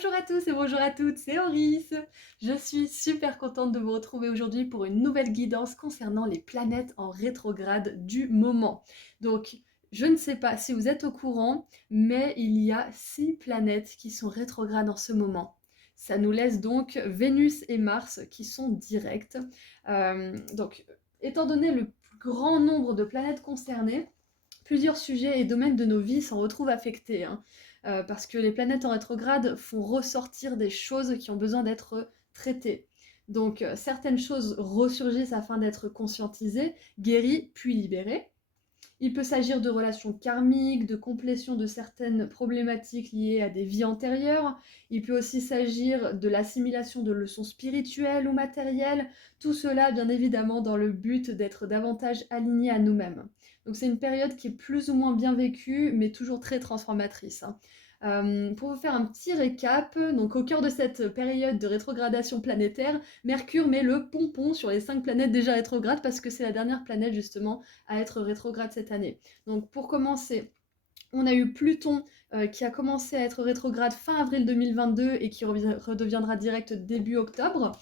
Bonjour à tous et bonjour à toutes, c'est Oris. Je suis super contente de vous retrouver aujourd'hui pour une nouvelle guidance concernant les planètes en rétrograde du moment. Donc, je ne sais pas si vous êtes au courant, mais il y a 6 planètes qui sont rétrogrades en ce moment. Ça nous laisse donc Vénus et Mars qui sont directes. Donc, étant donné le plus grand nombre de planètes concernées, plusieurs sujets et domaines de nos vies s'en retrouvent affectés, hein. Parce que les planètes en rétrograde font ressortir des choses qui ont besoin d'être traitées. Donc certaines choses ressurgissent afin d'être conscientisées, guéries, puis libérées. Il peut s'agir de relations karmiques, de complétion de certaines problématiques liées à des vies antérieures. Il peut aussi s'agir de l'assimilation de leçons spirituelles ou matérielles. Tout cela, bien évidemment, dans le but d'être davantage aligné à nous-mêmes. Donc c'est une période qui est plus ou moins bien vécue, mais toujours très transformatrice, hein. Pour vous faire un petit récap, donc au cœur de cette période de rétrogradation planétaire, Mercure met le pompon sur les 5 planètes déjà rétrogrades parce que c'est la dernière planète justement à être rétrograde cette année. Donc pour commencer, on a eu Pluton qui a commencé à être rétrograde fin avril 2022 et qui redeviendra direct début octobre.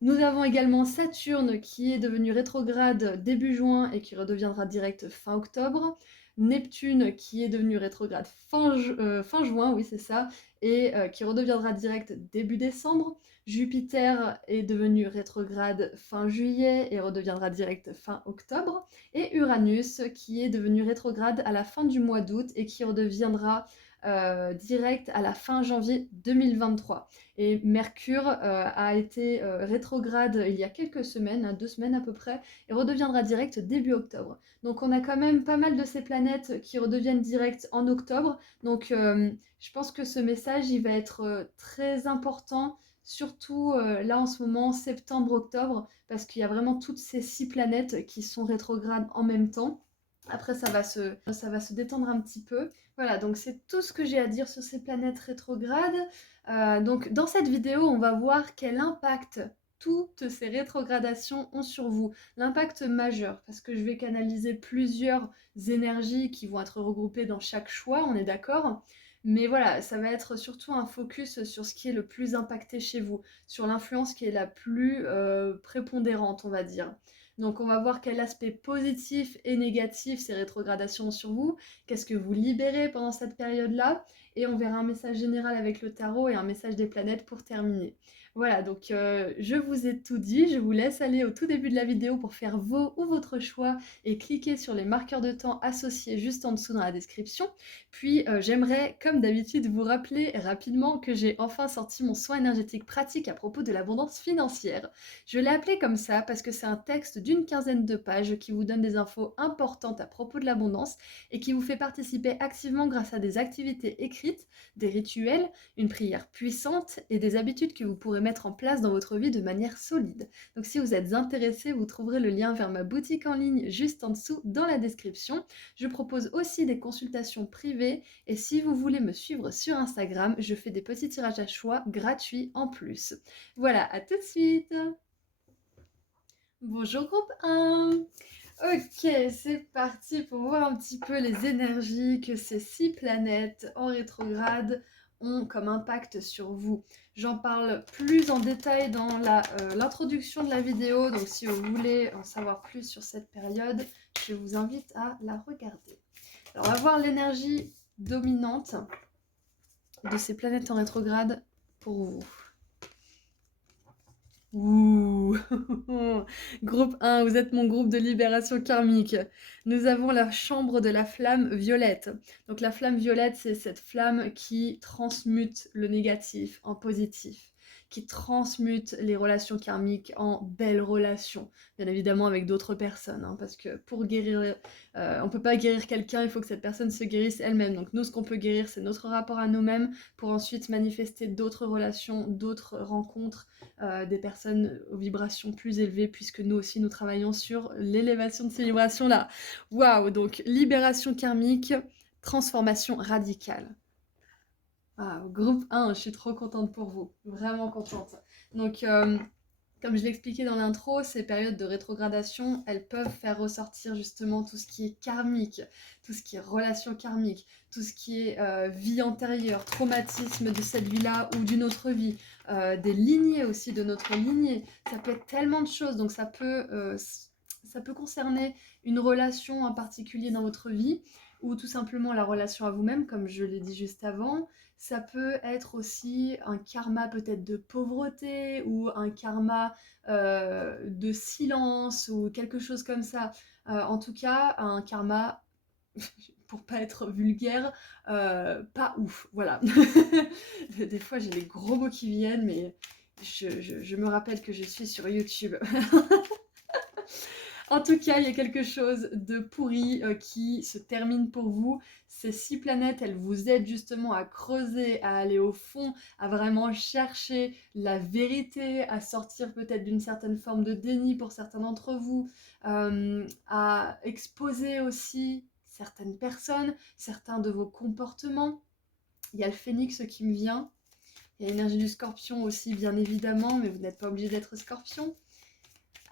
Nous avons également Saturne qui est devenu rétrograde début juin et qui redeviendra direct fin octobre. Neptune qui est devenu rétrograde fin juin, oui c'est ça, et qui redeviendra direct début décembre. Jupiter est devenu rétrograde fin juillet et redeviendra direct fin octobre. Et Uranus qui est devenu rétrograde à la fin du mois d'août et qui redeviendra direct à la fin janvier 2023. Et Mercure a été rétrograde il y a quelques semaines, hein, 2 semaines à peu près, et redeviendra direct début octobre. Donc on a quand même pas mal de ces planètes qui redeviennent directes en octobre. Donc je pense que ce message il va être très important, surtout là en ce moment, septembre-octobre, parce qu'il y a vraiment toutes ces 6 planètes qui sont rétrogrades en même temps. Après, ça va se détendre un petit peu. Voilà, donc c'est tout ce que j'ai à dire sur ces planètes rétrogrades. Donc dans cette vidéo, on va voir quel impact toutes ces rétrogradations ont sur vous. L'impact majeur, parce que je vais canaliser plusieurs énergies qui vont être regroupées dans chaque choix, on est d'accord? Mais voilà, ça va être surtout un focus sur ce qui est le plus impacté chez vous, sur l'influence qui est la plus prépondérante, on va dire. Donc on va voir quel aspect positif et négatif ces rétrogradations ont sur vous, qu'est-ce que vous libérez pendant cette période-là, et on verra un message général avec le tarot et un message des planètes pour terminer. Voilà, donc je vous ai tout dit, je vous laisse aller au tout début de la vidéo pour faire vos ou votre choix et cliquer sur les marqueurs de temps associés juste en dessous dans la description. Puis j'aimerais, comme d'habitude, vous rappeler rapidement que j'ai enfin sorti mon soin énergétique pratique à propos de l'abondance financière. Je l'ai appelé comme ça parce que c'est un texte d'une quinzaine de pages qui vous donne des infos importantes à propos de l'abondance et qui vous fait participer activement grâce à des activités écrites, des rituels, une prière puissante et des habitudes que vous pourrez mettre en place dans votre vie de manière solide. Donc si vous êtes intéressé, vous trouverez le lien vers ma boutique en ligne juste en dessous dans la description. Je propose aussi des consultations privées et si vous voulez me suivre sur Instagram, je fais des petits tirages à choix gratuits en plus. Voilà, à tout de suite. Bonjour groupe 1. Ok, c'est parti pour voir un petit peu les énergies que ces 6 planètes en rétrograde ont comme impact sur vous. J'en parle plus en détail dans l'introduction de la vidéo, donc si vous voulez en savoir plus sur cette période, je vous invite à la regarder. Alors on va voir l'énergie dominante de ces planètes en rétrograde pour vous. Ouh. Groupe 1, vous êtes mon groupe de libération karmique. Nous avons la chambre de la flamme violette. Donc la flamme violette, c'est cette flamme qui transmute le négatif en positif, qui transmute les relations karmiques en belles relations, bien évidemment avec d'autres personnes, hein, parce que pour guérir, on peut pas guérir quelqu'un, il faut que cette personne se guérisse elle-même. Donc nous, ce qu'on peut guérir, c'est notre rapport à nous-mêmes, pour ensuite manifester d'autres relations, d'autres rencontres, des personnes aux vibrations plus élevées, puisque nous aussi nous travaillons sur l'élévation de ces vibrations-là. Waouh, donc libération karmique, transformation radicale. Ah, groupe 1, je suis trop contente pour vous, vraiment contente. Donc Comme je l'expliquais dans l'intro, ces périodes de rétrogradation, elles peuvent faire ressortir justement tout ce qui est karmique, tout ce qui est relation karmique, tout ce qui est vie antérieure, traumatisme de cette vie-là ou d'une autre vie, des lignées aussi de notre lignée. Ça peut être tellement de choses, donc ça peut concerner une relation en particulier dans votre vie ou tout simplement la relation à vous-même, comme je l'ai dit juste avant. Ça peut être aussi un karma peut-être de pauvreté ou un karma de silence ou quelque chose comme ça. En tout cas, un karma, pour pas être vulgaire, pas ouf. Voilà. Des fois, j'ai les gros mots qui viennent, mais je me rappelle que je suis sur YouTube. En tout cas, il y a quelque chose de pourri qui se termine pour vous. Ces 6 planètes, elles vous aident justement à creuser, à aller au fond, à vraiment chercher la vérité, à sortir peut-être d'une certaine forme de déni pour certains d'entre vous, à exposer aussi certaines personnes, certains de vos comportements. Il y a le phénix qui me vient. Il y a l'énergie du scorpion aussi, bien évidemment, mais vous n'êtes pas obligé d'être scorpion.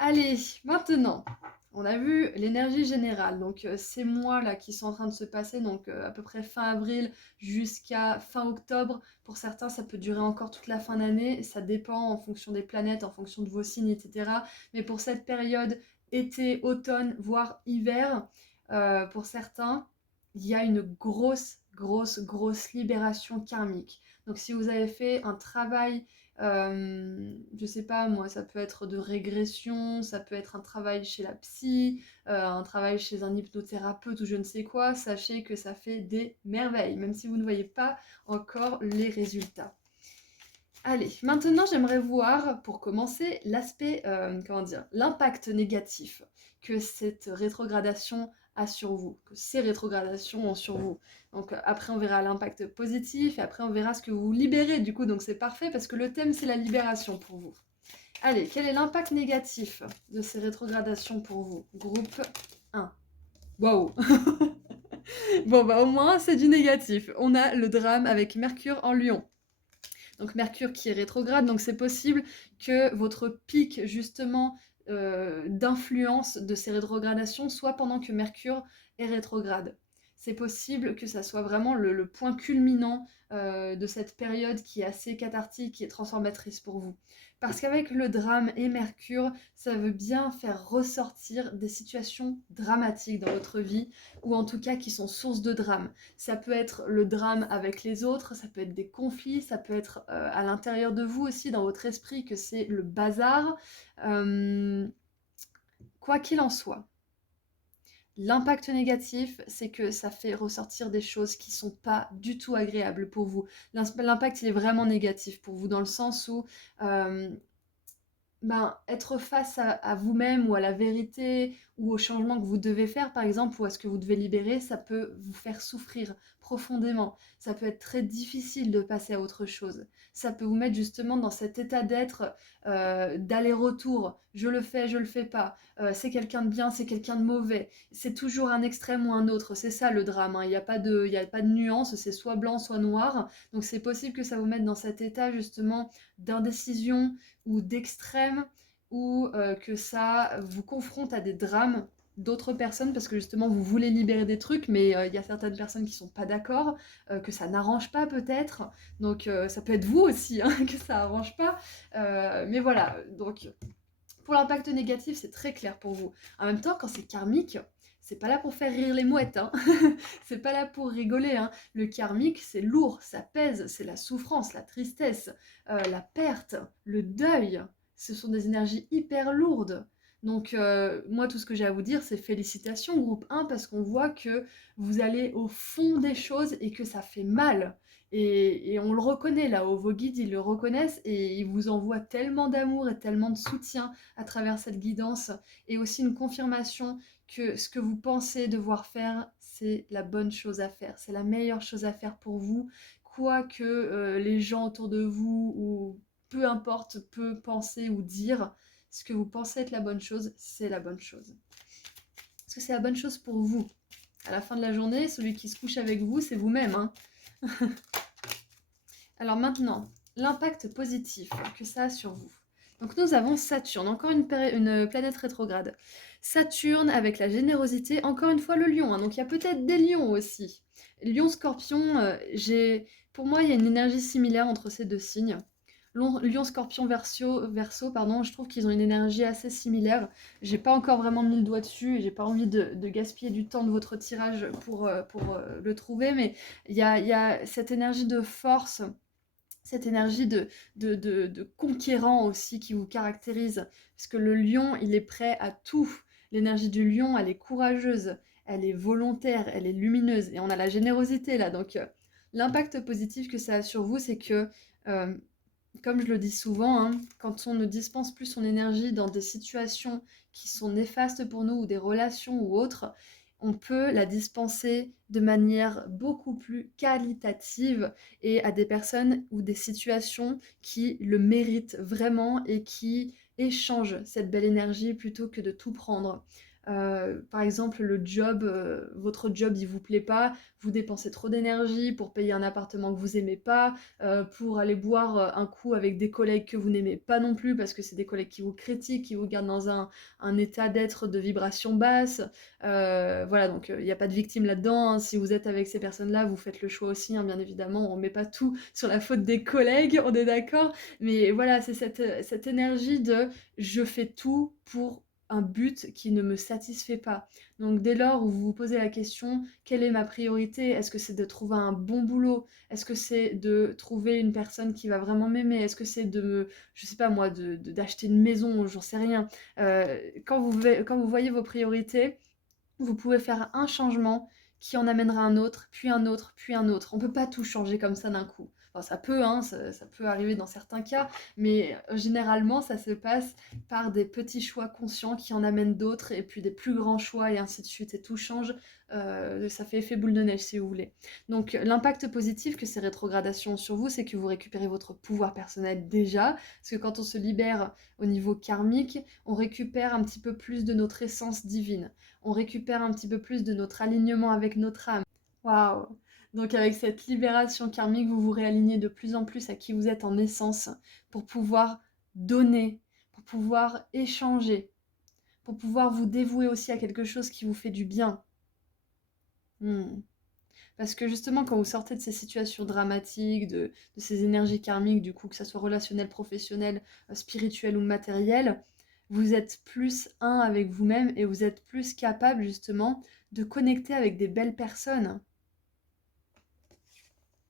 Allez, maintenant, on a vu l'énergie générale, donc ces mois-là qui sont en train de se passer, donc à peu près fin avril jusqu'à fin octobre. Pour certains, ça peut durer encore toute la fin d'année, ça dépend en fonction des planètes, en fonction de vos signes, etc. Mais pour cette période été, automne, voire hiver, pour certains, il y a une grosse libération karmique. Donc si vous avez fait un travail je sais pas, moi, ça peut être de régression, ça peut être un travail chez la psy, un travail chez un hypnothérapeute ou je ne sais quoi, sachez que ça fait des merveilles, même si vous ne voyez pas encore les résultats. Allez, maintenant j'aimerais voir, pour commencer, l'aspect, comment dire, l'impact négatif que cette rétrogradation a sur vous, que ces rétrogradations ont sur vous. Donc après on verra l'impact positif et après on verra ce que vous libérez du coup, donc c'est parfait parce que le thème c'est la libération pour vous. Allez, quel est l'impact négatif de ces rétrogradations pour vous? Groupe 1. Waouh. Bon bah au moins c'est du négatif. On a le drame avec Mercure en Lion. Donc Mercure qui est rétrograde, donc c'est possible que votre pic justement d'influence de ces rétrogradations soit pendant que Mercure est rétrograde. C'est possible que ça soit vraiment le point culminant de cette période qui est assez cathartique, qui est transformatrice pour vous. Parce qu'avec le drame et Mercure, ça veut bien faire ressortir des situations dramatiques dans votre vie, ou en tout cas qui sont source de drame. Ça peut être le drame avec les autres, ça peut être des conflits, ça peut être à l'intérieur de vous aussi, dans votre esprit, que c'est le bazar. Quoi qu'il en soit, l'impact négatif, c'est que ça fait ressortir des choses qui sont pas du tout agréables pour vous. L'impact, il est vraiment négatif pour vous, dans le sens où être face à vous-même ou à la vérité ou au changement que vous devez faire, par exemple, ou à ce que vous devez libérer, ça peut vous faire souffrir profondément. Ça peut être très difficile de passer à autre chose. Ça peut vous mettre justement dans cet état d'être d'aller-retour. Je le fais pas. C'est quelqu'un de bien, c'est quelqu'un de mauvais. C'est toujours un extrême ou un autre. C'est ça le drame, hein. Il n'y a pas de nuance, c'est soit blanc, soit noir. Donc c'est possible que ça vous mette dans cet état justement d'indécision ou d'extrême, ou que ça vous confronte à des drames d'autres personnes parce que justement vous voulez libérer des trucs mais il y a certaines personnes qui sont pas d'accord, que ça n'arrange pas peut-être, donc ça peut être vous aussi hein, que ça arrange pas, mais voilà, donc pour l'impact négatif c'est très clair pour vous. En même temps quand c'est karmique, c'est pas là pour faire rire les mouettes, hein. C'est pas là pour rigoler, hein. Le karmique, c'est lourd, ça pèse, c'est la souffrance, la tristesse, la perte, le deuil. Ce sont des énergies hyper lourdes. Donc, moi, tout ce que j'ai à vous dire, c'est félicitations, groupe 1, parce qu'on voit que vous allez au fond des choses et que ça fait mal. Et on le reconnaît là-haut, vos guides, ils le reconnaissent et ils vous envoient tellement d'amour et tellement de soutien à travers cette guidance. Et aussi une confirmation que ce que vous pensez devoir faire, c'est la bonne chose à faire, c'est la meilleure chose à faire pour vous, quoi que les gens autour de vous, ou peu importe, peut penser ou dire, ce que vous pensez être la bonne chose, c'est la bonne chose. Parce que c'est la bonne chose pour vous. À la fin de la journée, celui qui se couche avec vous, c'est vous-même, hein. Alors maintenant, l'impact positif que ça a sur vous. Donc nous avons Saturne, encore une planète rétrograde. Saturne avec la générosité, encore une fois le lion, hein, donc il y a peut-être des lions aussi. Lion-scorpion, pour moi il y a une énergie similaire entre ces deux signes. Lion-scorpion verso, pardon, je trouve qu'ils ont une énergie assez similaire. J'ai pas encore vraiment mis le doigt dessus et j'ai pas envie de gaspiller du temps de votre tirage pour le trouver, mais il y a cette énergie de force, cette énergie de conquérant aussi qui vous caractérise. Parce que le lion, il est prêt à tout. L'énergie du lion, elle est courageuse, elle est volontaire, elle est lumineuse. Et on a la générosité là. Donc l'impact positif que ça a sur vous, c'est que, euh, comme je le dis souvent, hein, quand on ne dispense plus son énergie dans des situations qui sont néfastes pour nous, ou des relations ou autres, on peut la dispenser de manière beaucoup plus qualitative et à des personnes ou des situations qui le méritent vraiment et qui échangent cette belle énergie plutôt que de tout prendre. Par exemple, votre job, il vous plaît pas, vous dépensez trop d'énergie pour payer un appartement que vous aimez pas, pour aller boire un coup avec des collègues que vous n'aimez pas non plus, parce que c'est des collègues qui vous critiquent, qui vous gardent dans un état d'être de vibration basse. Voilà, donc il n'y a pas de victime là-dedans, hein. Si vous êtes avec ces personnes-là, vous faites le choix aussi, hein, bien évidemment. On ne met pas tout sur la faute des collègues, on est d'accord. Mais voilà, c'est cette énergie de je fais tout pour un but qui ne me satisfait pas. Donc dès lors où vous vous posez la question, quelle est ma priorité? Est-ce que c'est de trouver un bon boulot? Est-ce que c'est de trouver une personne qui va vraiment m'aimer? Est-ce que c'est je sais pas moi, d'acheter une maison? J'en sais rien. Quand vous voyez vos priorités, vous pouvez faire un changement qui en amènera un autre, puis un autre, puis un autre. On peut pas tout changer comme ça d'un coup. Enfin, ça peut, hein, ça peut arriver dans certains cas, mais généralement, ça se passe par des petits choix conscients qui en amènent d'autres, et puis des plus grands choix, et ainsi de suite, et tout change. Ça fait effet boule de neige, si vous voulez. Donc, l'impact positif que ces rétrogradations ont sur vous, c'est que vous récupérez votre pouvoir personnel déjà, parce que quand on se libère au niveau karmique, on récupère un petit peu plus de notre essence divine, on récupère un petit peu plus de notre alignement avec notre âme. Waouh! Donc avec cette libération karmique, vous vous réalignez de plus en plus à qui vous êtes en essence pour pouvoir donner, pour pouvoir échanger, pour pouvoir vous dévouer aussi à quelque chose qui vous fait du bien. Hmm. Parce que justement, quand vous sortez de ces situations dramatiques, de ces énergies karmiques, du coup, que ça soit relationnel, professionnel, spirituel ou matériel, vous êtes plus un avec vous-même et vous êtes plus capable justement de connecter avec des belles personnes.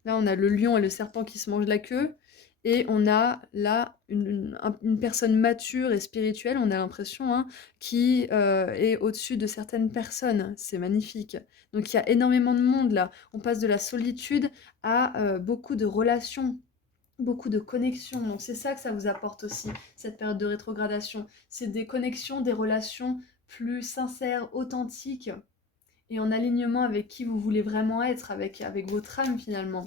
Là, on a le lion et le serpent qui se mangent la queue. Et on a là une personne mature et spirituelle, on a l'impression, hein, qui est au-dessus de certaines personnes. C'est magnifique. Donc il y a énormément de monde là. On passe de la solitude à beaucoup de relations, beaucoup de connexions. Donc c'est ça que ça vous apporte aussi, cette période de rétrogradation. C'est des connexions, des relations plus sincères, authentiques et en alignement avec qui vous voulez vraiment être, avec votre âme finalement.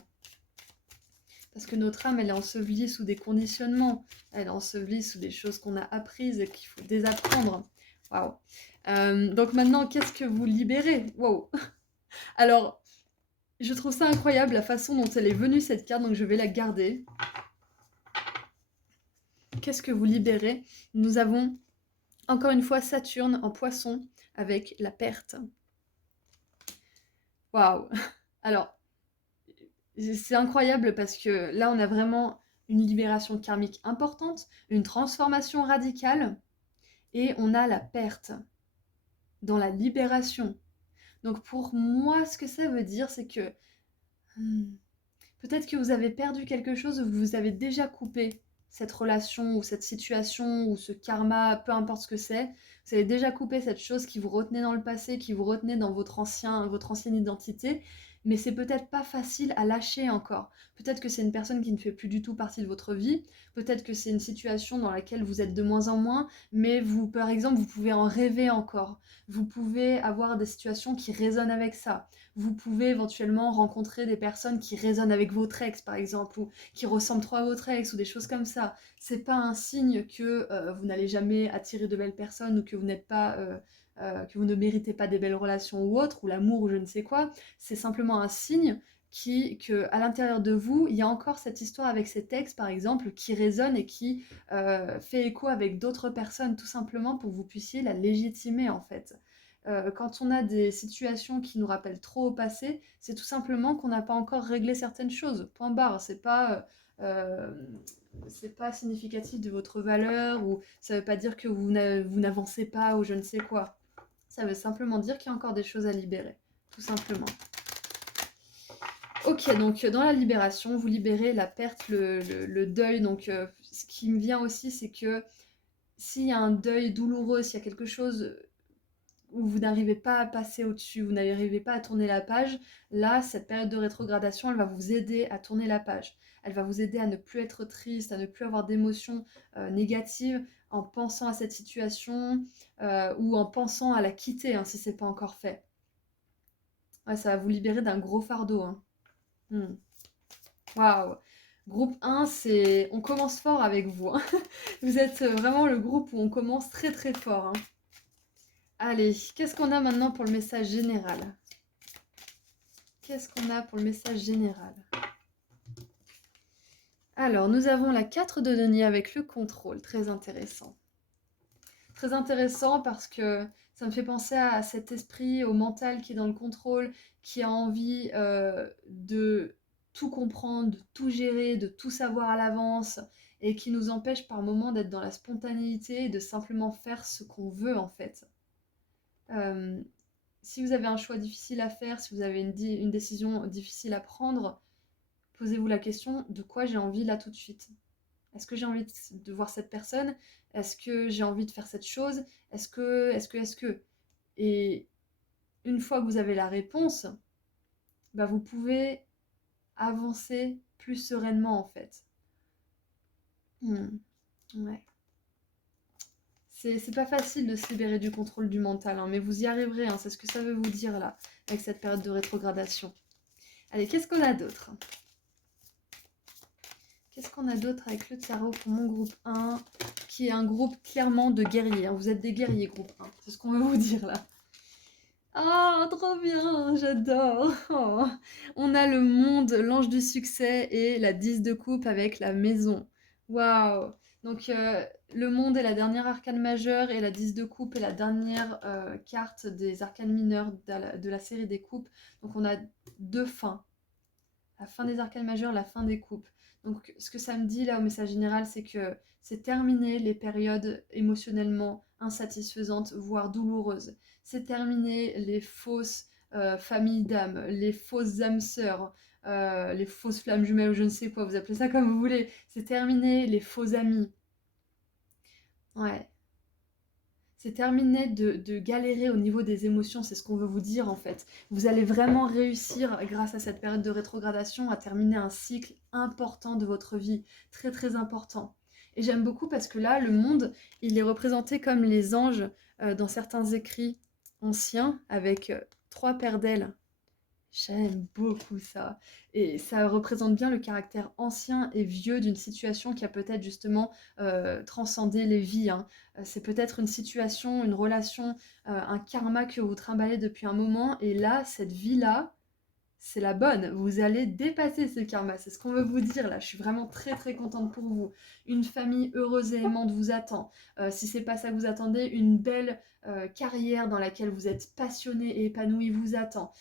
Parce que notre âme, elle est ensevelie sous des conditionnements, elle est ensevelie sous des choses qu'on a apprises et qu'il faut désapprendre. Waouh. Donc maintenant, qu'est-ce que vous libérez? Waouh. Alors, je trouve ça incroyable la façon dont elle est venue cette carte, donc je vais la garder. Qu'est-ce que vous libérez? Nous avons encore une fois Saturne en poisson avec la perte. Waouh. Alors, c'est incroyable parce que là, on a vraiment une libération karmique importante, une transformation radicale, et on a la perte dans la libération. Donc pour moi, ce que ça veut dire, c'est que hmm, peut-être que vous avez perdu quelque chose, ou vous avez déjà coupé cette relation ou cette situation ou ce karma, peu importe ce que c'est. Vous avez déjà coupé cette chose qui vous retenait dans le passé, qui vous retenait dans votre ancienne identité, mais c'est peut-être pas facile à lâcher encore. Peut-être que c'est une personne qui ne fait plus du tout partie de votre vie, peut-être que c'est une situation dans laquelle vous êtes de moins en moins, mais vous, par exemple, vous pouvez en rêver encore. Vous pouvez avoir des situations qui résonnent avec ça. Vous pouvez éventuellement rencontrer des personnes qui résonnent avec votre ex, par exemple, ou qui ressemblent trop à votre ex, ou des choses comme ça. C'est pas un signe que vous n'allez jamais attirer de belles personnes, ou que vous n'êtes pas, que vous ne méritez pas des belles relations ou autres, ou l'amour, ou je ne sais quoi. C'est simplement un signe que à l'intérieur de vous, il y a encore cette histoire avec cet ex, par exemple, qui résonne et qui fait écho avec d'autres personnes, tout simplement pour que vous puissiez la légitimer, en fait. Quand on a des situations qui nous rappellent trop au passé, c'est tout simplement qu'on n'a pas encore réglé certaines choses. Point barre. C'est pas significatif de votre valeur ou ça veut pas dire que vous n'avancez pas ou je ne sais quoi. Ça veut simplement dire qu'il y a encore des choses à libérer, tout simplement. Ok, donc dans la libération, vous libérez la perte, le deuil. Donc ce qui me vient aussi, c'est que s'il y a un deuil douloureux, s'il y a quelque chose où vous n'arrivez pas à passer au-dessus, vous n'arrivez pas à tourner la page, là, cette période de rétrogradation, elle va vous aider à tourner la page. Elle va vous aider à ne plus être triste, à ne plus avoir d'émotions négatives en pensant à cette situation ou en pensant à la quitter hein, si c'est pas encore fait. Ouais, ça va vous libérer d'un gros fardeau. Hein. Hmm. Waouh! Groupe 1, c'est... On commence fort avec vous. Hein. Vous êtes vraiment le groupe où on commence très très fort. Hein. Allez, qu'est-ce qu'on a maintenant pour le message général? Qu'est-ce qu'on a pour le message général? Alors, nous avons la 4 de denier avec le contrôle. Très intéressant. Très intéressant parce que ça me fait penser à cet esprit, au mental qui est dans le contrôle, qui a envie de tout comprendre, de tout gérer, de tout savoir à l'avance et qui nous empêche par moments d'être dans la spontanéité et de simplement faire ce qu'on veut en fait. Si vous avez un choix difficile à faire, si vous avez une décision difficile à prendre, posez-vous la question de quoi j'ai envie là tout de suite. Est-ce que j'ai envie de voir cette personne? Est-ce que j'ai envie de faire cette chose? Est-ce que? Et une fois que vous avez la réponse, bah vous pouvez avancer plus sereinement en fait. Ouais. C'est pas facile de se libérer du contrôle du mental, hein, mais vous y arriverez, hein, c'est ce que ça veut vous dire là, avec cette période de rétrogradation. Allez, qu'est-ce qu'on a d'autre? Qu'est-ce qu'on a d'autre avec le tarot pour mon groupe 1, qui est un groupe clairement de guerriers. Hein. Vous êtes des guerriers, groupe 1. C'est ce qu'on veut vous dire là. Oh, trop bien, j'adore. Oh. On a le monde, l'ange du succès et la 10 de coupe avec la maison. Waouh. Donc le monde est la dernière arcane majeure et la 10 de coupe est la dernière carte des arcanes mineurs de la série des coupes. Donc on a deux fins. La fin des arcanes majeures, la fin des coupes. Donc ce que ça me dit là au message général, c'est que c'est terminé les périodes émotionnellement insatisfaisantes, voire douloureuses. C'est terminé les fausses familles d'âmes, les fausses âmes sœurs, les fausses flammes jumelles ou je ne sais quoi, vous appelez ça comme vous voulez. C'est terminé les faux amis. Ouais. C'est terminé de galérer au niveau des émotions, c'est ce qu'on veut vous dire en fait. Vous allez vraiment réussir, grâce à cette période de rétrogradation, à terminer un cycle important de votre vie, très très important. Et j'aime beaucoup parce que là, le monde, il est représenté comme les anges dans certains écrits anciens, avec trois paires d'ailes. J'aime beaucoup ça. Et ça représente bien le caractère ancien et vieux d'une situation qui a peut-être justement transcendé les vies. Hein. C'est peut-être une situation, une relation, un karma que vous trimballez depuis un moment. Et là, cette vie-là, c'est la bonne. Vous allez dépasser ce karma. C'est ce qu'on veut vous dire là. Je suis vraiment très très contente pour vous. Une famille heureuse et aimante vous attend. Si c'est pas ça que vous attendez, une belle carrière dans laquelle vous êtes passionné et épanoui vous attend.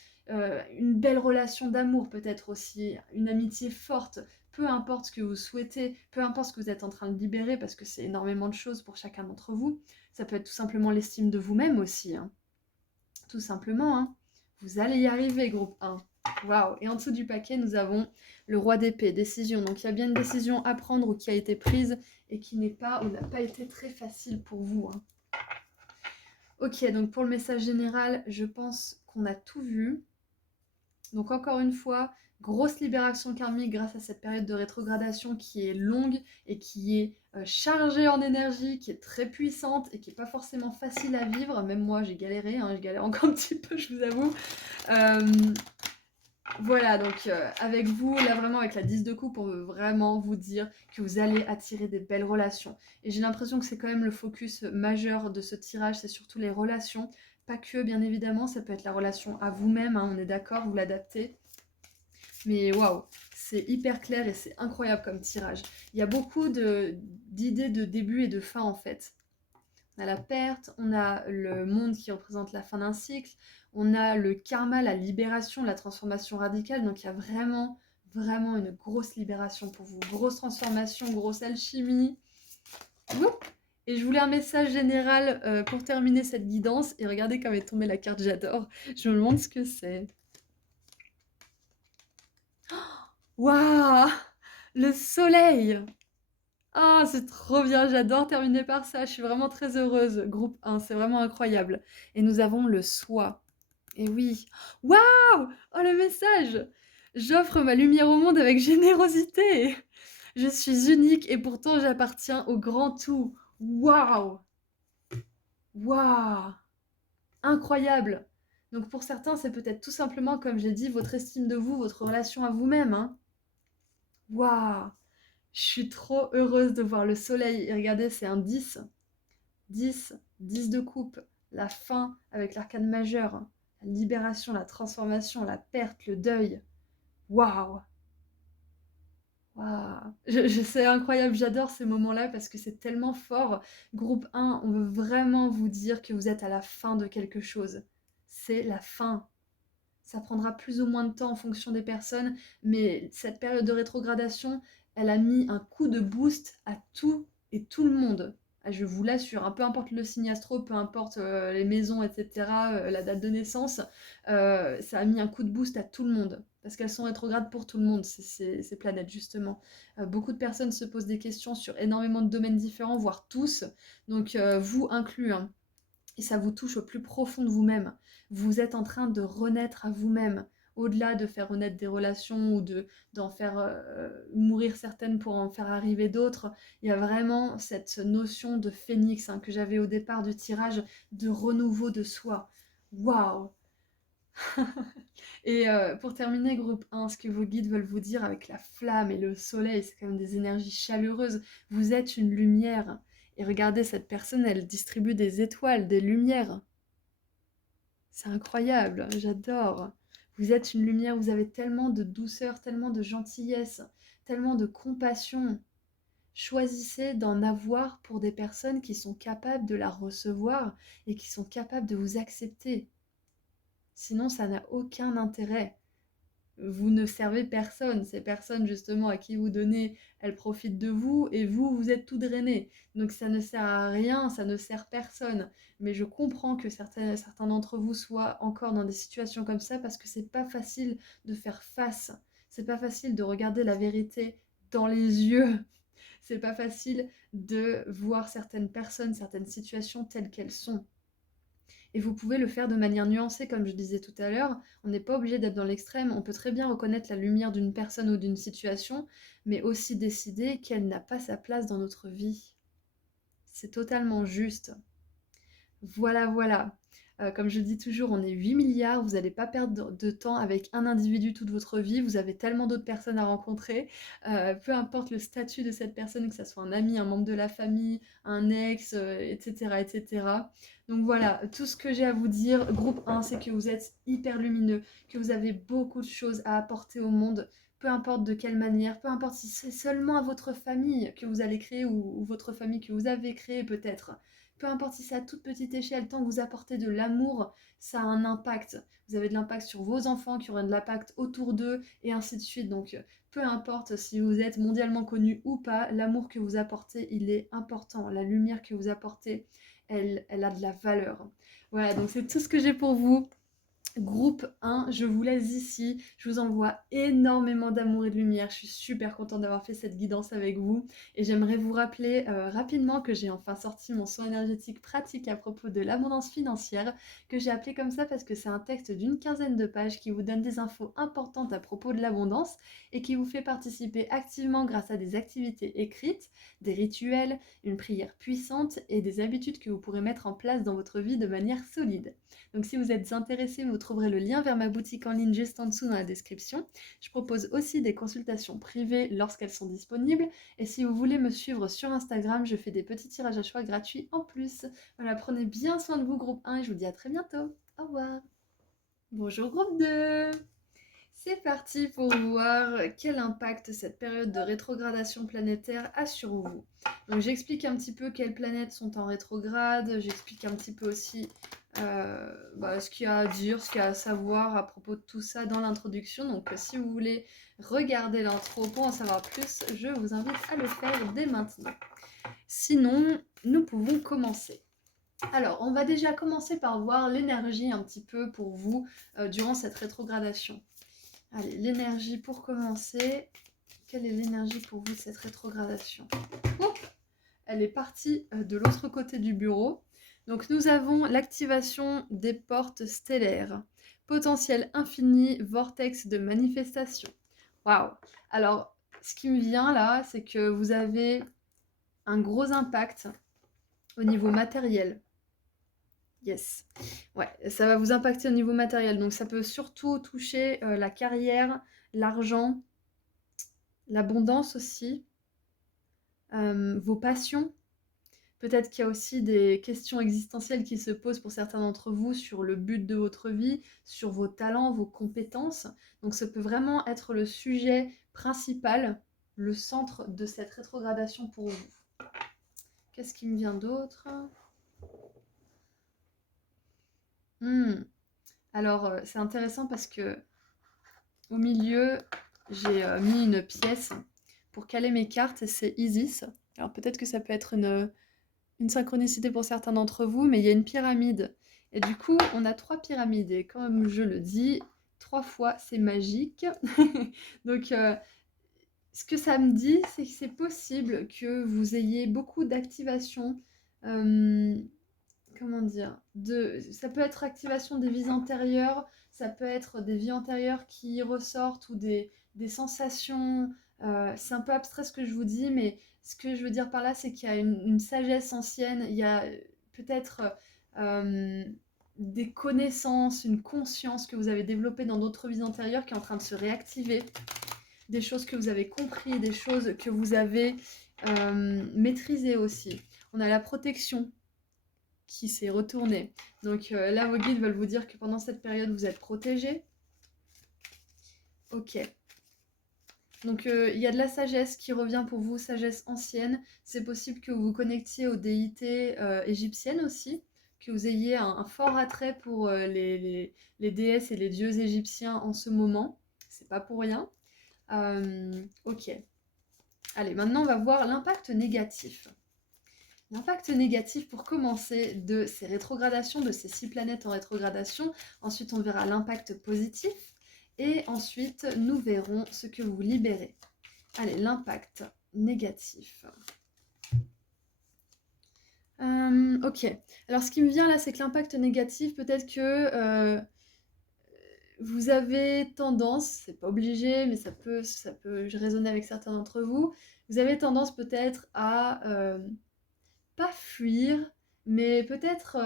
Une belle relation d'amour peut-être aussi, une amitié forte, peu importe ce que vous souhaitez, peu importe ce que vous êtes en train de libérer, parce que c'est énormément de choses pour chacun d'entre vous. Ça peut être tout simplement l'estime de vous-même aussi, hein. Tout simplement. Hein. Vous allez y arriver, groupe 1. Waouh. Et en dessous du paquet, nous avons le roi d'épée, décision. Donc il y a bien une décision à prendre ou qui a été prise et qui n'est pas ou n'a pas été très facile pour vous. Hein. Ok, donc pour le message général, je pense qu'on a tout vu. Donc encore une fois, grosse libération karmique grâce à cette période de rétrogradation qui est longue et qui est chargée en énergie, qui est très puissante et qui n'est pas forcément facile à vivre. Même moi, j'ai galéré, hein, je galère encore un petit peu, je vous avoue. Voilà, donc avec vous, là vraiment avec la 10 de coupe, on veut vraiment vous dire que vous allez attirer des belles relations. Et j'ai l'impression que c'est quand même le focus majeur de ce tirage, c'est surtout les relations. Pas que, bien évidemment, ça peut être la relation à vous-même, hein, on est d'accord, vous l'adaptez. Mais waouh, c'est hyper clair et c'est incroyable comme tirage. Il y a beaucoup d'idées de début et de fin en fait. On a la perte, on a le monde qui représente la fin d'un cycle, on a le karma, la libération, la transformation radicale. Donc il y a vraiment, vraiment une grosse libération pour vous. Grosse transformation, grosse alchimie. Ouh. Et je voulais un message général pour terminer cette guidance. Et regardez comme est tombée la carte j'adore. Je me demande ce que c'est. Waouh! Le soleil! Ah, c'est trop bien, j'adore terminer par ça. Je suis vraiment très heureuse. Groupe 1, c'est vraiment incroyable. Et nous avons le soi. Et oui. Waouh! Oh, le message! J'offre ma lumière au monde avec générosité. Je suis unique et pourtant j'appartiens au grand tout. Waouh! Waouh! Incroyable! Donc pour certains, c'est peut-être tout simplement, comme j'ai dit, votre estime de vous, votre relation à vous-même, hein. Waouh! Je suis trop heureuse de voir le soleil. Et regardez, c'est un 10. 10, 10 de coupe. La fin avec l'arcane majeur. La libération, la transformation, la perte, le deuil. Waouh! Waouh! C'est incroyable, j'adore ces moments-là parce que c'est tellement fort. Groupe 1, on veut vraiment vous dire que vous êtes à la fin de quelque chose. C'est la fin. Ça prendra plus ou moins de temps en fonction des personnes, mais cette période de rétrogradation, elle a mis un coup de boost à tout et tout le monde. Ah, je vous l'assure, hein, peu importe le signe astro, peu importe les maisons, etc., la date de naissance, ça a mis un coup de boost à tout le monde. Parce qu'elles sont rétrogrades pour tout le monde, ces planètes, justement. Beaucoup de personnes se posent des questions sur énormément de domaines différents, voire tous, donc vous inclus, hein. Et ça vous touche au plus profond de vous-même. Vous êtes en train de renaître à vous-même, au-delà de faire renaître des relations ou d'en faire mourir certaines pour en faire arriver d'autres. Il y a vraiment cette notion de phénix hein, que j'avais au départ du tirage, de renouveau de soi. Waouh! Et pour terminer, groupe 1, ce que vos guides veulent vous dire avec la flamme et le soleil, c'est quand même des énergies chaleureuses. Vous êtes une lumière. Et regardez, cette personne, elle distribue des étoiles, des lumières. C'est incroyable, j'adore. Vous êtes une lumière, vous avez tellement de douceur, tellement de gentillesse, tellement de compassion. Choisissez d'en avoir pour des personnes qui sont capables de la recevoir et qui sont capables de vous accepter. Sinon, ça n'a aucun intérêt. Vous ne servez personne. Ces personnes, justement, à qui vous donnez, elles profitent de vous et vous, vous êtes tout drainé. Donc ça ne sert à rien, ça ne sert personne. Mais je comprends que certains d'entre vous soient encore dans des situations comme ça parce que c'est pas facile de faire face. C'est pas facile de regarder la vérité dans les yeux. C'est pas facile de voir certaines personnes, certaines situations telles qu'elles sont. Et vous pouvez le faire de manière nuancée, comme je disais tout à l'heure. On n'est pas obligé d'être dans l'extrême. On peut très bien reconnaître la lumière d'une personne ou d'une situation, mais aussi décider qu'elle n'a pas sa place dans notre vie. C'est totalement juste. Voilà, voilà. Comme je dis toujours, on est 8 milliards, vous n'allez pas perdre de temps avec un individu toute votre vie, vous avez tellement d'autres personnes à rencontrer. Peu importe le statut de cette personne, que ce soit un ami, un membre de la famille, un ex, etc., etc. Donc voilà, tout ce que j'ai à vous dire, groupe 1, c'est que vous êtes hyper lumineux, que vous avez beaucoup de choses à apporter au monde, peu importe de quelle manière, peu importe si c'est seulement à votre famille que vous allez créer ou votre famille que vous avez créée peut-être. Peu importe si c'est à toute petite échelle, tant que vous apportez de l'amour, ça a un impact. Vous avez de l'impact sur vos enfants qui auront de l'impact autour d'eux et ainsi de suite. Donc peu importe si vous êtes mondialement connu ou pas, l'amour que vous apportez, il est important. La lumière que vous apportez, elle a de la valeur. Voilà, donc c'est tout ce que j'ai pour vous. Groupe 1, je vous laisse ici. Je vous envoie énormément d'amour et de lumière. Je suis super contente d'avoir fait cette guidance avec vous. Et j'aimerais vous rappeler rapidement que j'ai enfin sorti mon soin énergétique pratique à propos de l'abondance financière, que j'ai appelé comme ça parce que c'est un texte d'une quinzaine de pages qui vous donne des infos importantes à propos de l'abondance et qui vous fait participer activement grâce à des activités écrites, des rituels, une prière puissante et des habitudes que vous pourrez mettre en place dans votre vie de manière solide. Donc si vous êtes intéressé, vous trouverez le lien vers ma boutique en ligne juste en dessous dans la description. Je propose aussi des consultations privées lorsqu'elles sont disponibles. Et si vous voulez me suivre sur Instagram, je fais des petits tirages à choix gratuits en plus. Voilà, prenez bien soin de vous groupe 1 et je vous dis à très bientôt. Au revoir. Bonjour groupe 2. C'est parti pour voir quel impact cette période de rétrogradation planétaire a sur vous. Donc j'explique un petit peu quelles planètes sont en rétrograde, j'explique un petit peu aussi ce qu'il y a à dire, ce qu'il y a à savoir à propos de tout ça dans l'introduction. Donc si vous voulez regarder l'intro pour en savoir plus, je vous invite à le faire dès maintenant. Sinon, nous pouvons commencer. Alors, on va déjà commencer par voir l'énergie un petit peu pour vous durant cette rétrogradation. Allez, l'énergie pour commencer. Quelle est l'énergie pour vous de cette rétrogradation? Oup, elle est partie de l'autre côté du bureau. Donc nous avons l'activation des portes stellaires. Potentiel infini, vortex de manifestation. Waouh! Alors, ce qui me vient là, c'est que vous avez un gros impact au niveau matériel. Yes. Ouais, ça va vous impacter au niveau matériel. Donc ça peut surtout toucher la carrière, l'argent, l'abondance aussi, vos passions. Peut-être qu'il y a aussi des questions existentielles qui se posent pour certains d'entre vous sur le but de votre vie, sur vos talents, vos compétences. Donc ça peut vraiment être le sujet principal, le centre de cette rétrogradation pour vous. Qu'est-ce qui me vient d'autre? Alors, c'est intéressant parce que au milieu, j'ai mis une pièce pour caler mes cartes, c'est Isis. Alors peut-être que ça peut être une synchronicité pour certains d'entre vous, mais il y a une pyramide. Et du coup, on a 3 pyramides. Et comme je le dis, 3 fois, c'est magique. Donc, ce que ça me dit, c'est que c'est possible que vous ayez beaucoup d'activation. Comment dire, ça peut être activation des vies antérieures, ça peut être des vies antérieures qui ressortent ou des sensations. C'est un peu abstrait ce que je vous dis, mais ce que je veux dire par là, c'est qu'il y a une sagesse ancienne, il y a peut-être des connaissances, une conscience que vous avez développée dans d'autres vies antérieures qui est en train de se réactiver, des choses que vous avez compris, des choses que vous avez maîtrisées aussi. On a la protection qui s'est retournée. Donc là, vos guides veulent vous dire que pendant cette période, vous êtes protégé. Ok. Donc il y a de la sagesse qui revient pour vous, sagesse ancienne. C'est possible que vous vous connectiez aux déités égyptiennes aussi, que vous ayez un fort attrait pour les déesses et les dieux égyptiens en ce moment. C'est pas pour rien. Ok. Allez, maintenant on va voir l'impact négatif. L'impact négatif pour commencer de ces rétrogradations, de ces 6 planètes en rétrogradation. Ensuite, on verra l'impact positif. Et ensuite, nous verrons ce que vous libérez. Allez, l'impact négatif. Ok. Alors, ce qui me vient là, c'est que l'impact négatif, peut-être que vous avez tendance, c'est pas obligé, mais ça peut résonner avec certains d'entre vous, vous avez tendance peut-être à pas fuir, mais peut-être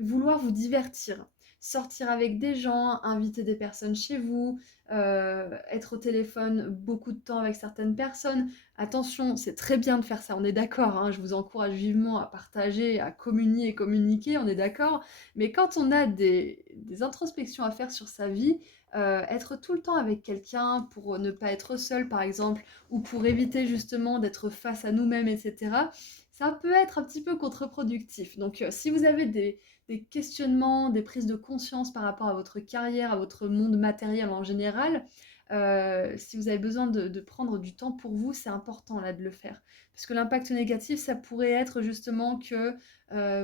vouloir vous divertir, sortir avec des gens, inviter des personnes chez vous, être au téléphone beaucoup de temps avec certaines personnes. Attention, c'est très bien de faire ça, on est d'accord, hein, je vous encourage vivement à partager, à communiquer, on est d'accord. Mais quand on a des introspections à faire sur sa vie, être tout le temps avec quelqu'un pour ne pas être seul par exemple, ou pour éviter justement d'être face à nous-mêmes, etc., ça peut être un petit peu contre-productif. Donc si vous avez des questionnements, des prises de conscience par rapport à votre carrière, à votre monde matériel en général, si vous avez besoin de prendre du temps pour vous, c'est important là de le faire. Parce que l'impact négatif, ça pourrait être justement que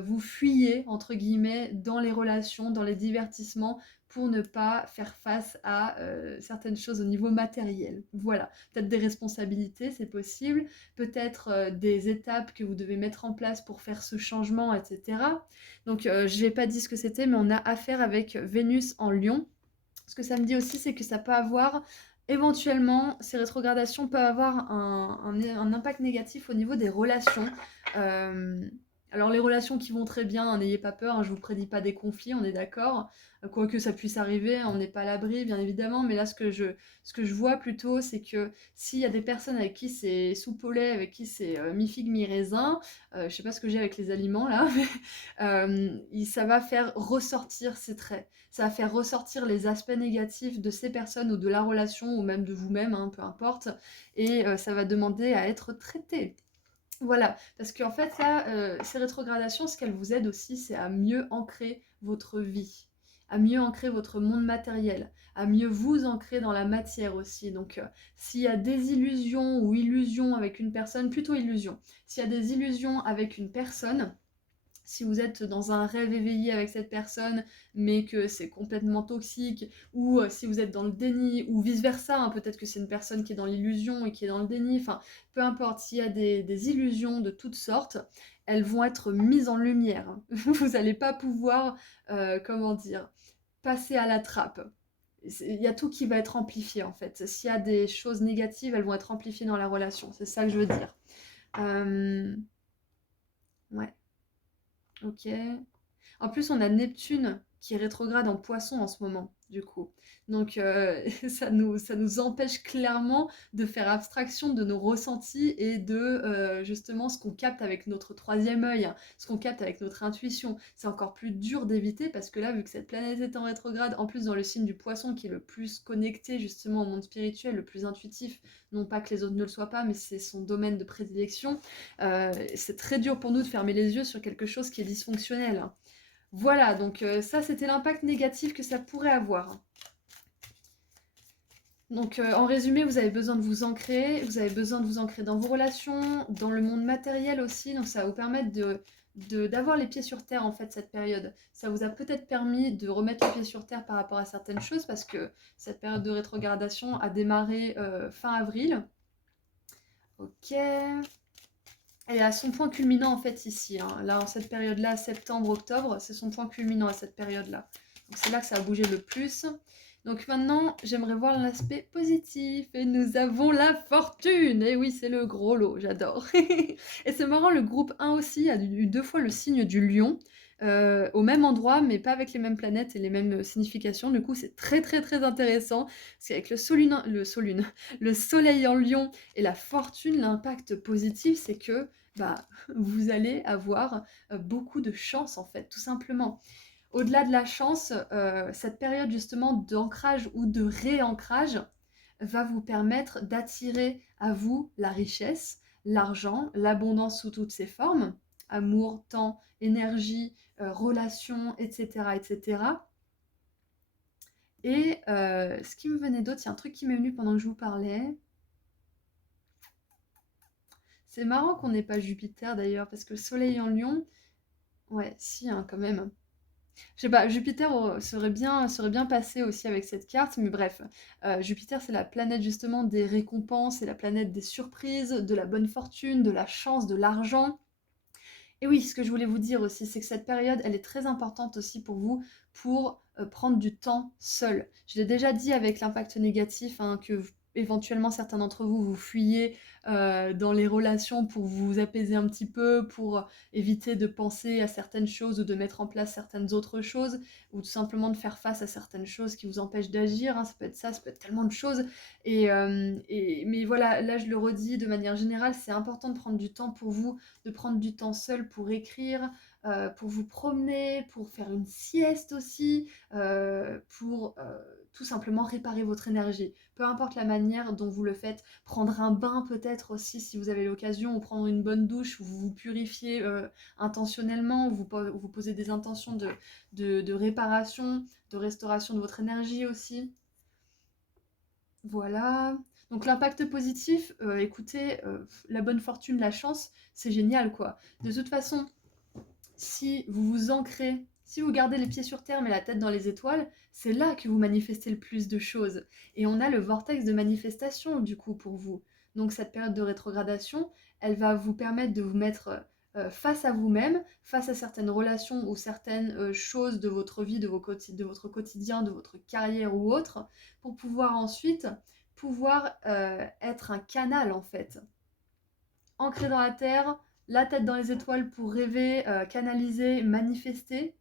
vous fuyez, entre guillemets, dans les relations, dans les divertissements, pour ne pas faire face à certaines choses au niveau matériel. Voilà, peut-être des responsabilités, c'est possible, peut-être des étapes que vous devez mettre en place pour faire ce changement, etc. Donc je n'ai pas dit ce que c'était, mais on a affaire avec Vénus en Lion. Ce que ça me dit aussi, c'est que ça peut avoir, éventuellement, ces rétrogradations peuvent avoir un impact négatif au niveau des relations. Alors les relations qui vont très bien, hein, n'ayez pas peur, hein, je vous prédis pas des conflits, on est d'accord. Quoique ça puisse arriver, hein, on n'est pas à l'abri, bien évidemment, mais là ce que je vois plutôt, c'est que s'il y a des personnes avec qui c'est soupe au lait, avec qui c'est mi-figue, mi-raisin, je sais pas ce que j'ai avec les aliments là, mais ça va faire ressortir ces traits. Ça va faire ressortir les aspects négatifs de ces personnes ou de la relation ou même de vous-même, hein, peu importe, et ça va demander à être traité. Voilà, parce qu'en fait, là, ces rétrogradations, ce qu'elles vous aident aussi, c'est à mieux ancrer votre vie, à mieux ancrer votre monde matériel, à mieux vous ancrer dans la matière aussi. Donc, s'il y a des illusions ou illusions avec une personne, plutôt illusions, s'il y a des illusions avec une personne, si vous êtes dans un rêve éveillé avec cette personne, mais que c'est complètement toxique, ou si vous êtes dans le déni, ou vice-versa, hein, peut-être que c'est une personne qui est dans l'illusion et qui est dans le déni, enfin, peu importe, s'il y a des illusions de toutes sortes, elles vont être mises en lumière. Vous n'allez pas pouvoir, comment dire, passer à la trappe. Il y a tout qui va être amplifié en fait. S'il y a des choses négatives, elles vont être amplifiées dans la relation, c'est ça que je veux dire. Ouais, ok. En plus, on a Neptune qui est rétrograde en Poisson en ce moment, du coup. Donc, ça nous empêche clairement de faire abstraction de nos ressentis et de justement ce qu'on capte avec notre troisième œil, hein, ce qu'on capte avec notre intuition. C'est encore plus dur d'éviter parce que là, vu que cette planète est en rétrograde, en plus dans le signe du Poisson qui est le plus connecté justement au monde spirituel, le plus intuitif, non pas que les autres ne le soient pas, mais c'est son domaine de prédilection, c'est très dur pour nous de fermer les yeux sur quelque chose qui est dysfonctionnel, hein. Voilà, donc ça c'était l'impact négatif que ça pourrait avoir. Donc en résumé, vous avez besoin de vous ancrer, vous avez besoin de vous ancrer dans vos relations, dans le monde matériel aussi, donc ça va vous permettre d'avoir les pieds sur terre en fait cette période. Ça vous a peut-être permis de remettre les pieds sur terre par rapport à certaines choses parce que cette période de rétrogradation a démarré fin avril. Ok. Elle est à son point culminant en fait ici, hein. Là, en cette période-là, septembre-octobre, c'est son point culminant à cette période-là. Donc c'est là que ça a bougé le plus. Donc maintenant, j'aimerais voir l'aspect positif. Et nous avons la fortune. Et oui, c'est le gros lot, j'adore. Et c'est marrant, le groupe 1 aussi a eu 2 fois le signe du lion. Au même endroit, mais pas avec les mêmes planètes et les mêmes significations. Du coup, c'est très très très intéressant. Parce qu'avec le soleil en lion et la fortune, l'impact positif, c'est que bah, vous allez avoir beaucoup de chance en fait, tout simplement. Au-delà de la chance, cette période justement d'ancrage ou de réancrage va vous permettre d'attirer à vous la richesse, l'argent, l'abondance sous toutes ses formes, amour, temps, énergie, relations, etc. etc. Et ce qui me venait d'autre, il y a un truc qui m'est venu pendant que je vous parlais. C'est marrant qu'on n'ait pas Jupiter d'ailleurs, parce que le Soleil en Lion, ouais, si, hein, quand même. Je sais pas, Jupiter serait bien passé aussi avec cette carte, mais bref. Jupiter, c'est la planète justement des récompenses, c'est la planète des surprises, de la bonne fortune, de la chance, de l'argent. Et oui, ce que je voulais vous dire aussi, c'est que cette période, elle est très importante aussi pour vous, pour prendre du temps seul. Je l'ai déjà dit avec l'impact négatif, hein, que éventuellement certains d'entre vous, vous fuyez dans les relations pour vous apaiser un petit peu, pour éviter de penser à certaines choses ou de mettre en place certaines autres choses, ou tout simplement de faire face à certaines choses qui vous empêchent d'agir, hein. Ça peut être ça, ça peut être tellement de choses. Mais voilà, là je le redis de manière générale, c'est important de prendre du temps pour vous, de prendre du temps seul pour écrire, pour vous promener, pour faire une sieste aussi, pour tout simplement réparer votre énergie. Peu importe la manière dont vous le faites, prendre un bain peut-être aussi si vous avez l'occasion, ou prendre une bonne douche, où vous vous purifiez intentionnellement, où vous posez des intentions de réparation, de restauration de votre énergie aussi. Voilà. Donc l'impact positif, écoutez, la bonne fortune, la chance, c'est génial quoi. De toute façon, si vous vous ancrez, si vous gardez les pieds sur terre mais la tête dans les étoiles, c'est là que vous manifestez le plus de choses. Et on a le vortex de manifestation du coup pour vous. Donc cette période de rétrogradation, elle va vous permettre de vous mettre face à vous-même, face à certaines relations ou certaines choses de votre vie, de votre quotidien, de votre carrière ou autre, pour pouvoir ensuite être un canal en fait. Ancré dans la terre, la tête dans les étoiles pour rêver, canaliser, manifester.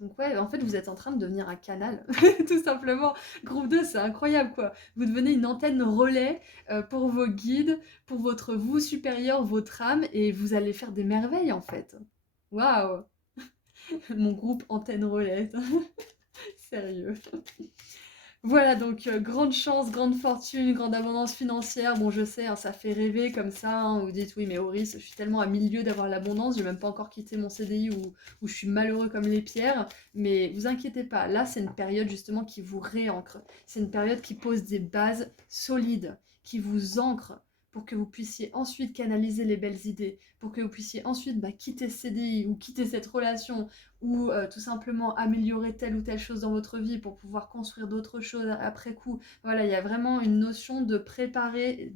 Donc ouais, en fait, vous êtes en train de devenir un canal, tout simplement. Groupe 2, c'est incroyable, quoi. Vous devenez une antenne relais pour vos guides, pour votre vous supérieur, votre âme, et vous allez faire des merveilles, en fait. Waouh! Mon groupe antenne relais. Sérieux. Voilà, donc grande chance, grande fortune, grande abondance financière. Bon, je sais, hein, ça fait rêver comme ça, hein. Vous dites, oui, mais Auris, je suis tellement à 1000 lieues d'avoir l'abondance, j'ai même pas encore quitté mon CDI où je suis malheureux comme les pierres. Mais vous inquiétez pas, là, c'est une période justement qui vous réancre. C'est une période qui pose des bases solides, qui vous ancre pour que vous puissiez ensuite canaliser les belles idées, pour que vous puissiez ensuite quitter ce CDI ou quitter cette relation ou tout simplement améliorer telle ou telle chose dans votre vie pour pouvoir construire d'autres choses après coup. Voilà, il y a vraiment une notion de préparer,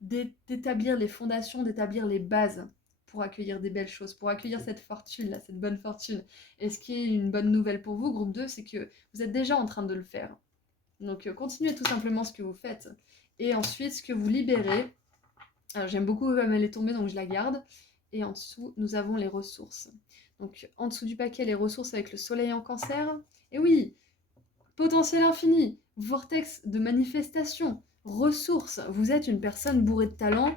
d'établir les fondations, d'établir les bases pour accueillir des belles choses, pour accueillir cette fortune là, cette bonne fortune. Et ce qui est une bonne nouvelle pour vous, groupe 2, c'est que vous êtes déjà en train de le faire. Donc continuez tout simplement ce que vous faites. Et ensuite, ce que vous libérez, alors j'aime beaucoup comme elle est tombée, donc je la garde. Et en dessous, nous avons les ressources. Donc en dessous du paquet, les ressources avec le soleil en cancer. Et oui, potentiel infini, vortex de manifestation, ressources. Vous êtes une personne bourrée de talents.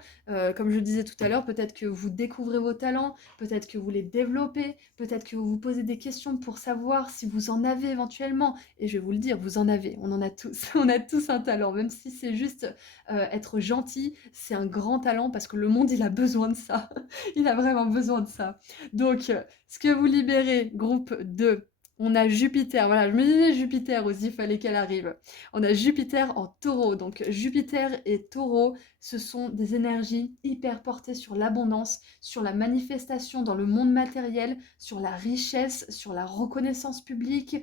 Comme je disais tout à l'heure, peut-être que vous découvrez vos talents, peut-être que vous les développez, peut-être que vous vous posez des questions pour savoir si vous en avez éventuellement. Et je vais vous le dire, vous en avez, on en a tous. On a tous un talent, même si c'est juste être gentil, c'est un grand talent parce que le monde, il a besoin de ça. Il a vraiment besoin de ça. Donc, ce que vous libérez, groupe 2, on a Jupiter, voilà, je me disais Jupiter aussi, il fallait qu'elle arrive. On a Jupiter en taureau, donc Jupiter et taureau, ce sont des énergies hyper portées sur l'abondance, sur la manifestation dans le monde matériel, sur la richesse, sur la reconnaissance publique,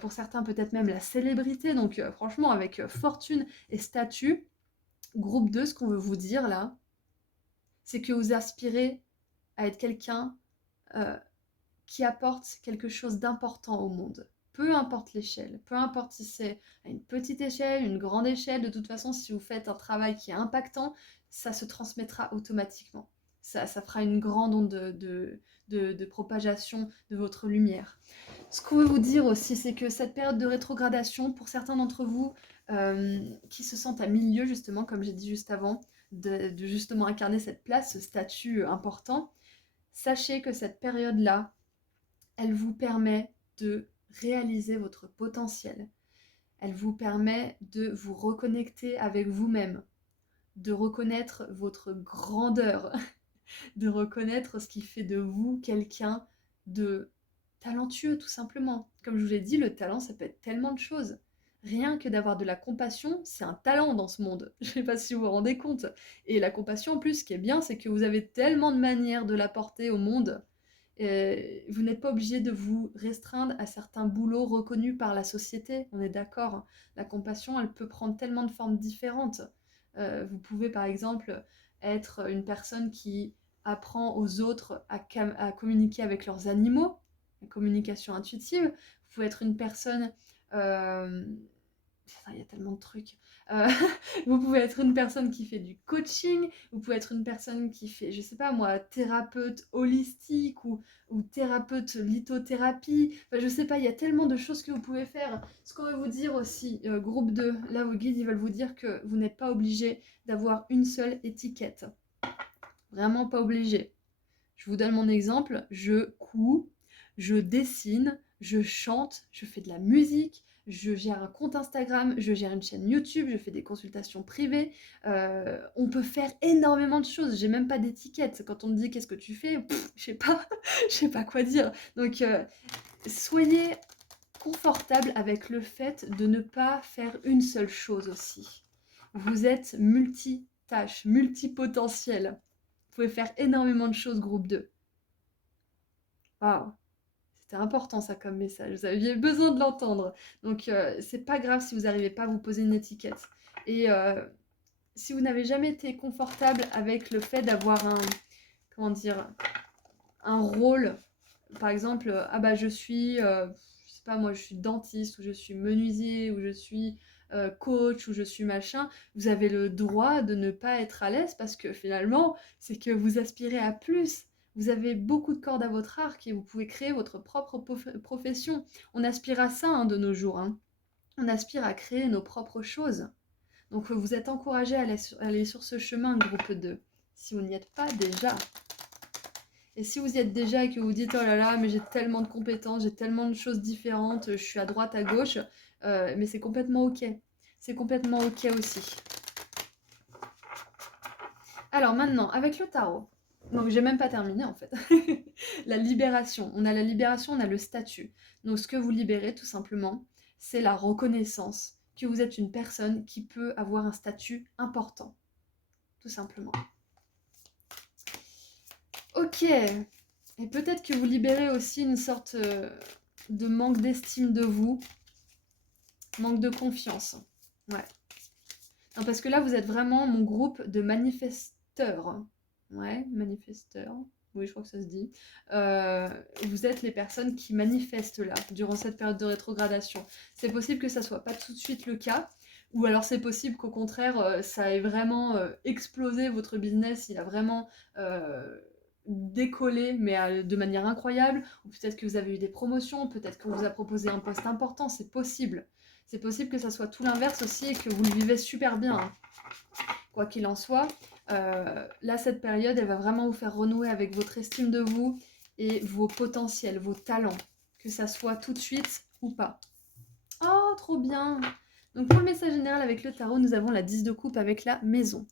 pour certains peut-être même la célébrité, donc franchement avec fortune et statut. Groupe 2, ce qu'on veut vous dire là, c'est que vous aspirez à être quelqu'un qui apporte quelque chose d'important au monde. Peu importe l'échelle, peu importe si c'est à une petite échelle, une grande échelle, de toute façon, si vous faites un travail qui est impactant, ça se transmettra automatiquement. Ça fera une grande onde de propagation de votre lumière. Ce qu'on veut vous dire aussi, c'est que cette période de rétrogradation, pour certains d'entre vous qui se sentent à milieu, justement, comme j'ai dit juste avant, de justement incarner cette place, ce statut important, sachez que cette période-là, elle vous permet de réaliser votre potentiel. Elle vous permet de vous reconnecter avec vous-même, de reconnaître votre grandeur, de reconnaître ce qui fait de vous quelqu'un de talentueux, tout simplement. Comme je vous l'ai dit, le talent, ça peut être tellement de choses. Rien que d'avoir de la compassion, c'est un talent dans ce monde. Je ne sais pas si vous vous rendez compte. Et la compassion, en plus, ce qui est bien, c'est que vous avez tellement de manières de l'apporter au monde. Vous n'êtes pas obligé de vous restreindre à certains boulots reconnus par la société, on est d'accord, hein. La compassion, elle peut prendre tellement de formes différentes. Vous pouvez par exemple être une personne qui apprend aux autres à communiquer avec leurs animaux, la communication intuitive. Vous pouvez être une personne... euh, il y a tellement de trucs. Euh, vous pouvez être une personne qui fait du coaching, vous pouvez être une personne qui fait, je sais pas moi, thérapeute holistique ou thérapeute lithothérapie. Enfin, je sais pas, il y a tellement de choses que vous pouvez faire. Ce qu'on veut vous dire aussi, groupe 2, là vos guides, ils veulent vous dire que vous n'êtes pas obligé d'avoir une seule étiquette. Vraiment pas obligé. Je vous donne mon exemple, je couds, je dessine, je chante, je fais de la musique, je gère un compte Instagram, je gère une chaîne YouTube, je fais des consultations privées. On peut faire énormément de choses. J'ai même pas d'étiquette. Quand on me dit qu'est-ce que tu fais, je sais pas, je sais pas quoi dire. Donc soyez confortable avec le fait de ne pas faire une seule chose aussi. Vous êtes multitâche, multipotentiel. Vous pouvez faire énormément de choses, groupe 2. Waouh, c'était important ça comme message, vous aviez besoin de l'entendre. Donc c'est pas grave si vous n'arrivez pas à vous poser une étiquette. Et si vous n'avez jamais été confortable avec le fait d'avoir comment dire, un rôle, par exemple, ah bah je suis, je sais pas moi, je suis dentiste, ou je suis menuisier, ou je suis coach ou je suis machin, vous avez le droit de ne pas être à l'aise parce que finalement, c'est que vous aspirez à plus. Vous avez beaucoup de cordes à votre arc et vous pouvez créer votre propre profession. On aspire à ça hein, de nos jours. Hein. On aspire à créer nos propres choses. Donc vous êtes encouragés à aller sur ce chemin, groupe 2, si vous n'y êtes pas déjà. Et si vous y êtes déjà et que vous dites « Oh là là, mais j'ai tellement de compétences, j'ai tellement de choses différentes, je suis à droite, à gauche mais c'est complètement ok. C'est complètement ok aussi. Alors maintenant, avec le tarot, donc j'ai même pas terminé en fait. La libération. On a la libération, on a le statut. Donc ce que vous libérez tout simplement, c'est la reconnaissance que vous êtes une personne qui peut avoir un statut important. Tout simplement. Ok. Et peut-être que vous libérez aussi une sorte de manque d'estime de vous, manque de confiance. Ouais. Non, parce que là, vous êtes vraiment mon groupe de manifesteurs. Ouais, manifesteurs. Oui, je crois que ça se dit. Vous êtes les personnes qui manifestent là, durant cette période de rétrogradation. C'est possible que ça soit pas tout de suite le cas, ou alors c'est possible qu'au contraire, ça ait vraiment explosé votre business, il a vraiment décollé, mais de manière incroyable, ou peut-être que vous avez eu des promotions, peut-être qu'on vous a proposé un poste important, c'est possible. C'est possible que ça soit tout l'inverse aussi et que vous le vivez super bien. Hein. Quoi qu'il en soit, là, cette période, elle va vraiment vous faire renouer avec votre estime de vous et vos potentiels, vos talents, que ça soit tout de suite ou pas. Oh, trop bien! Donc pour le message général avec le tarot, nous avons la 10 de coupe avec la maison.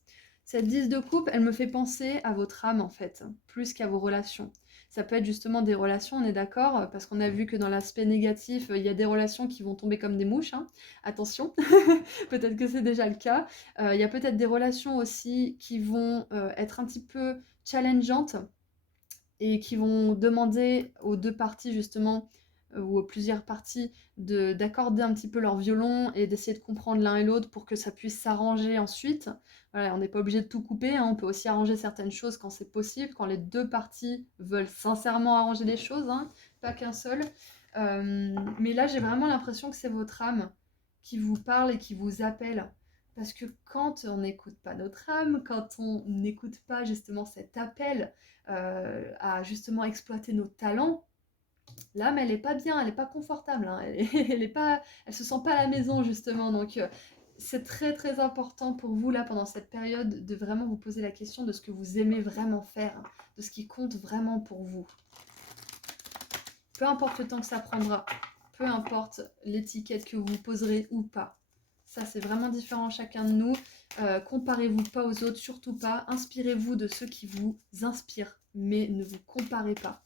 Cette 10 de coupe, elle me fait penser à votre âme en fait, plus qu'à vos relations. Ça peut être justement des relations, on est d'accord, parce qu'on a vu que dans l'aspect négatif, il y a des relations qui vont tomber comme des mouches. Hein. Attention, peut-être que c'est déjà le cas. Il y a peut-être des relations aussi qui vont être un petit peu challengeantes et qui vont demander aux deux parties justement ou aux plusieurs parties d'accorder un petit peu leur violon et d'essayer de comprendre l'un et l'autre pour que ça puisse s'arranger ensuite. Voilà, on n'est pas obligé de tout couper, hein, on peut aussi arranger certaines choses quand c'est possible, quand les deux parties veulent sincèrement arranger les choses, hein, pas qu'un seul. Mais là, j'ai vraiment l'impression que c'est votre âme qui vous parle et qui vous appelle. Parce que quand on n'écoute pas notre âme, quand on n'écoute pas justement cet appel à justement exploiter nos talents, l'âme elle est pas bien, elle est pas confortable, hein, elle se sent pas à la maison justement. Donc c'est très très important pour vous là pendant cette période de vraiment vous poser la question de ce que vous aimez vraiment faire, hein, de ce qui compte vraiment pour vous. Peu importe le temps que ça prendra, peu importe l'étiquette que vous poserez ou pas. Ça, c'est vraiment différent chacun de nous. Comparez-vous pas aux autres, surtout pas. Inspirez-vous de ceux qui vous inspirent, mais ne vous comparez pas.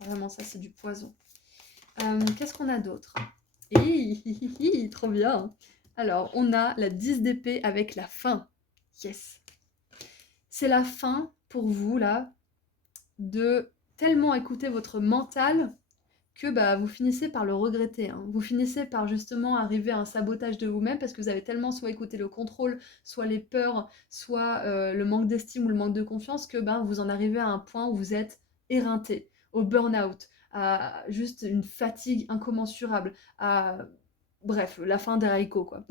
Vraiment, ça, c'est du poison. Qu'est-ce qu'on a d'autre? Trop bien. Alors, on a la 10 d'épée avec la fin. Yes. C'est la fin pour vous, là, de tellement écouter votre mental que bah, vous finissez par le regretter. Hein. Vous finissez par justement arriver à un sabotage de vous-même parce que vous avez tellement soit écouté le contrôle, soit les peurs, soit le manque d'estime ou le manque de confiance que bah, vous en arrivez à un point où vous êtes éreinté, au burn-out, à juste une fatigue incommensurable, à... Bref, la fin des haricots, quoi.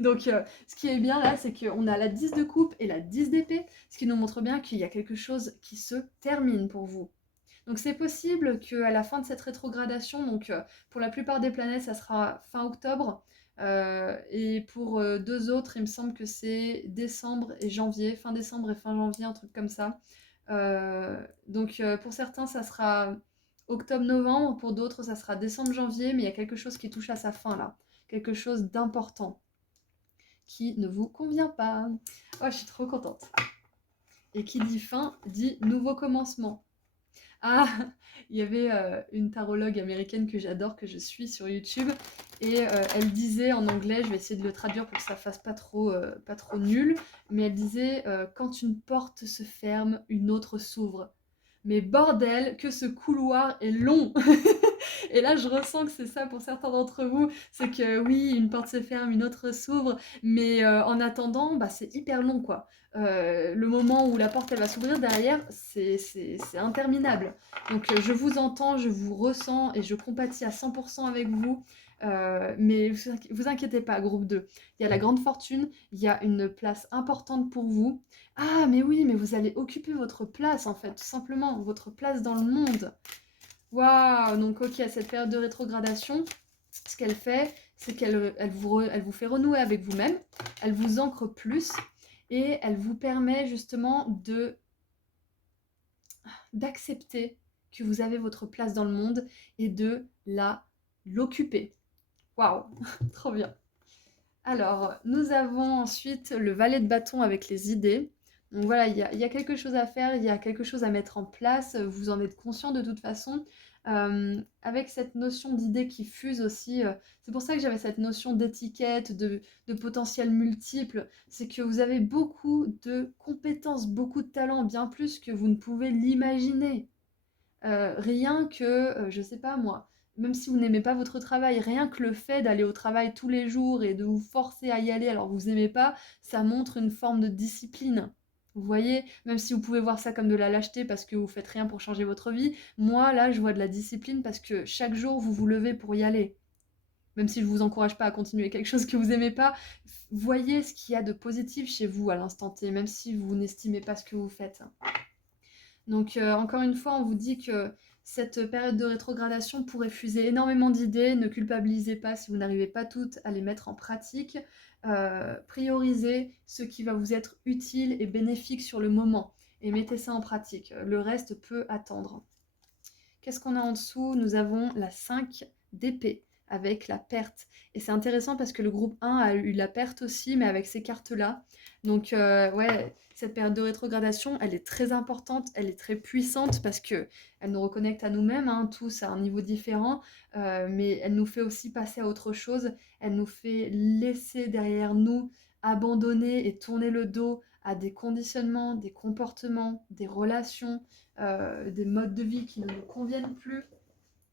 Donc, ce qui est bien là, c'est qu'on a la 10 de coupe et la 10 d'épée, ce qui nous montre bien qu'il y a quelque chose qui se termine pour vous. Donc c'est possible qu'à la fin de cette rétrogradation, donc pour la plupart des planètes, ça sera fin octobre, et pour deux autres, il me semble que c'est décembre et janvier, fin décembre et fin janvier, un truc comme ça. Donc pour certains, ça sera octobre-novembre, pour d'autres, ça sera décembre-janvier, mais il y a quelque chose qui touche à sa fin là, quelque chose d'important qui ne vous convient pas. Oh, je suis trop contente. Et qui dit fin, dit nouveau commencement. Ah, il y avait une tarologue américaine que j'adore, que je suis sur YouTube, et elle disait en anglais, je vais essayer de le traduire pour que ça fasse pas trop nul, mais elle disait quand une porte se ferme, une autre s'ouvre. Mais bordel, que ce couloir est long. Et là, je ressens que c'est ça pour certains d'entre vous, c'est que oui, une porte se ferme, une autre s'ouvre, mais en attendant, bah, c'est hyper long, quoi. Le moment où la porte, elle va s'ouvrir derrière, c'est interminable. Donc je vous entends, je vous ressens et je compatis à 100% avec vous. Mais vous inquiétez pas, groupe 2. Il y a la grande fortune, il y a une place importante pour vous. Ah, mais oui, mais vous allez occuper votre place, en fait, tout simplement, votre place dans le monde. Waouh! Donc OK, cette période de rétrogradation, ce qu'elle fait, c'est elle vous fait renouer avec vous-même, elle vous ancre plus et elle vous permet justement d'accepter que vous avez votre place dans le monde et de l'occuper. Waouh! Trop bien. Alors, nous avons ensuite le valet de bâton avec les idées. Donc voilà, il y a quelque chose à faire, il y a quelque chose à mettre en place, vous en êtes conscient de toute façon. Avec cette notion d'idées qui fuse aussi, c'est pour ça que j'avais cette notion d'étiquette, de potentiel multiple, c'est que vous avez beaucoup de compétences, beaucoup de talents, bien plus que vous ne pouvez l'imaginer. Rien que, je sais pas moi, même si vous n'aimez pas votre travail, rien que le fait d'aller au travail tous les jours et de vous forcer à y aller alors que vous aimez pas, ça montre une forme de discipline. Vous voyez? Même si vous pouvez voir ça comme de la lâcheté parce que vous faites rien pour changer votre vie, moi là, je vois de la discipline parce que chaque jour vous vous levez pour y aller. Même si je vous encourage pas à continuer quelque chose que vous aimez pas, voyez ce qu'il y a de positif chez vous à l'instant T, même si vous n'estimez pas ce que vous faites. Donc encore une fois, on vous dit que cette période de rétrogradation pourrait fuser énormément d'idées. Ne culpabilisez pas si vous n'arrivez pas toutes à les mettre en pratique. Priorisez ce qui va vous être utile et bénéfique sur le moment et mettez ça en pratique. Le reste peut attendre. Qu'est-ce qu'on a en dessous? Nous avons la 5 d'épée avec la perte. Et c'est intéressant parce que le groupe 1 a eu la perte aussi, mais avec ces cartes-là. Donc ouais, cette période de rétrogradation, elle est très importante, elle est très puissante parce que elle nous reconnecte à nous-mêmes, hein, tous à un niveau différent, mais elle nous fait aussi passer à autre chose. Elle nous fait laisser derrière nous, abandonner et tourner le dos à des conditionnements, des comportements, des relations, des modes de vie qui ne nous conviennent plus.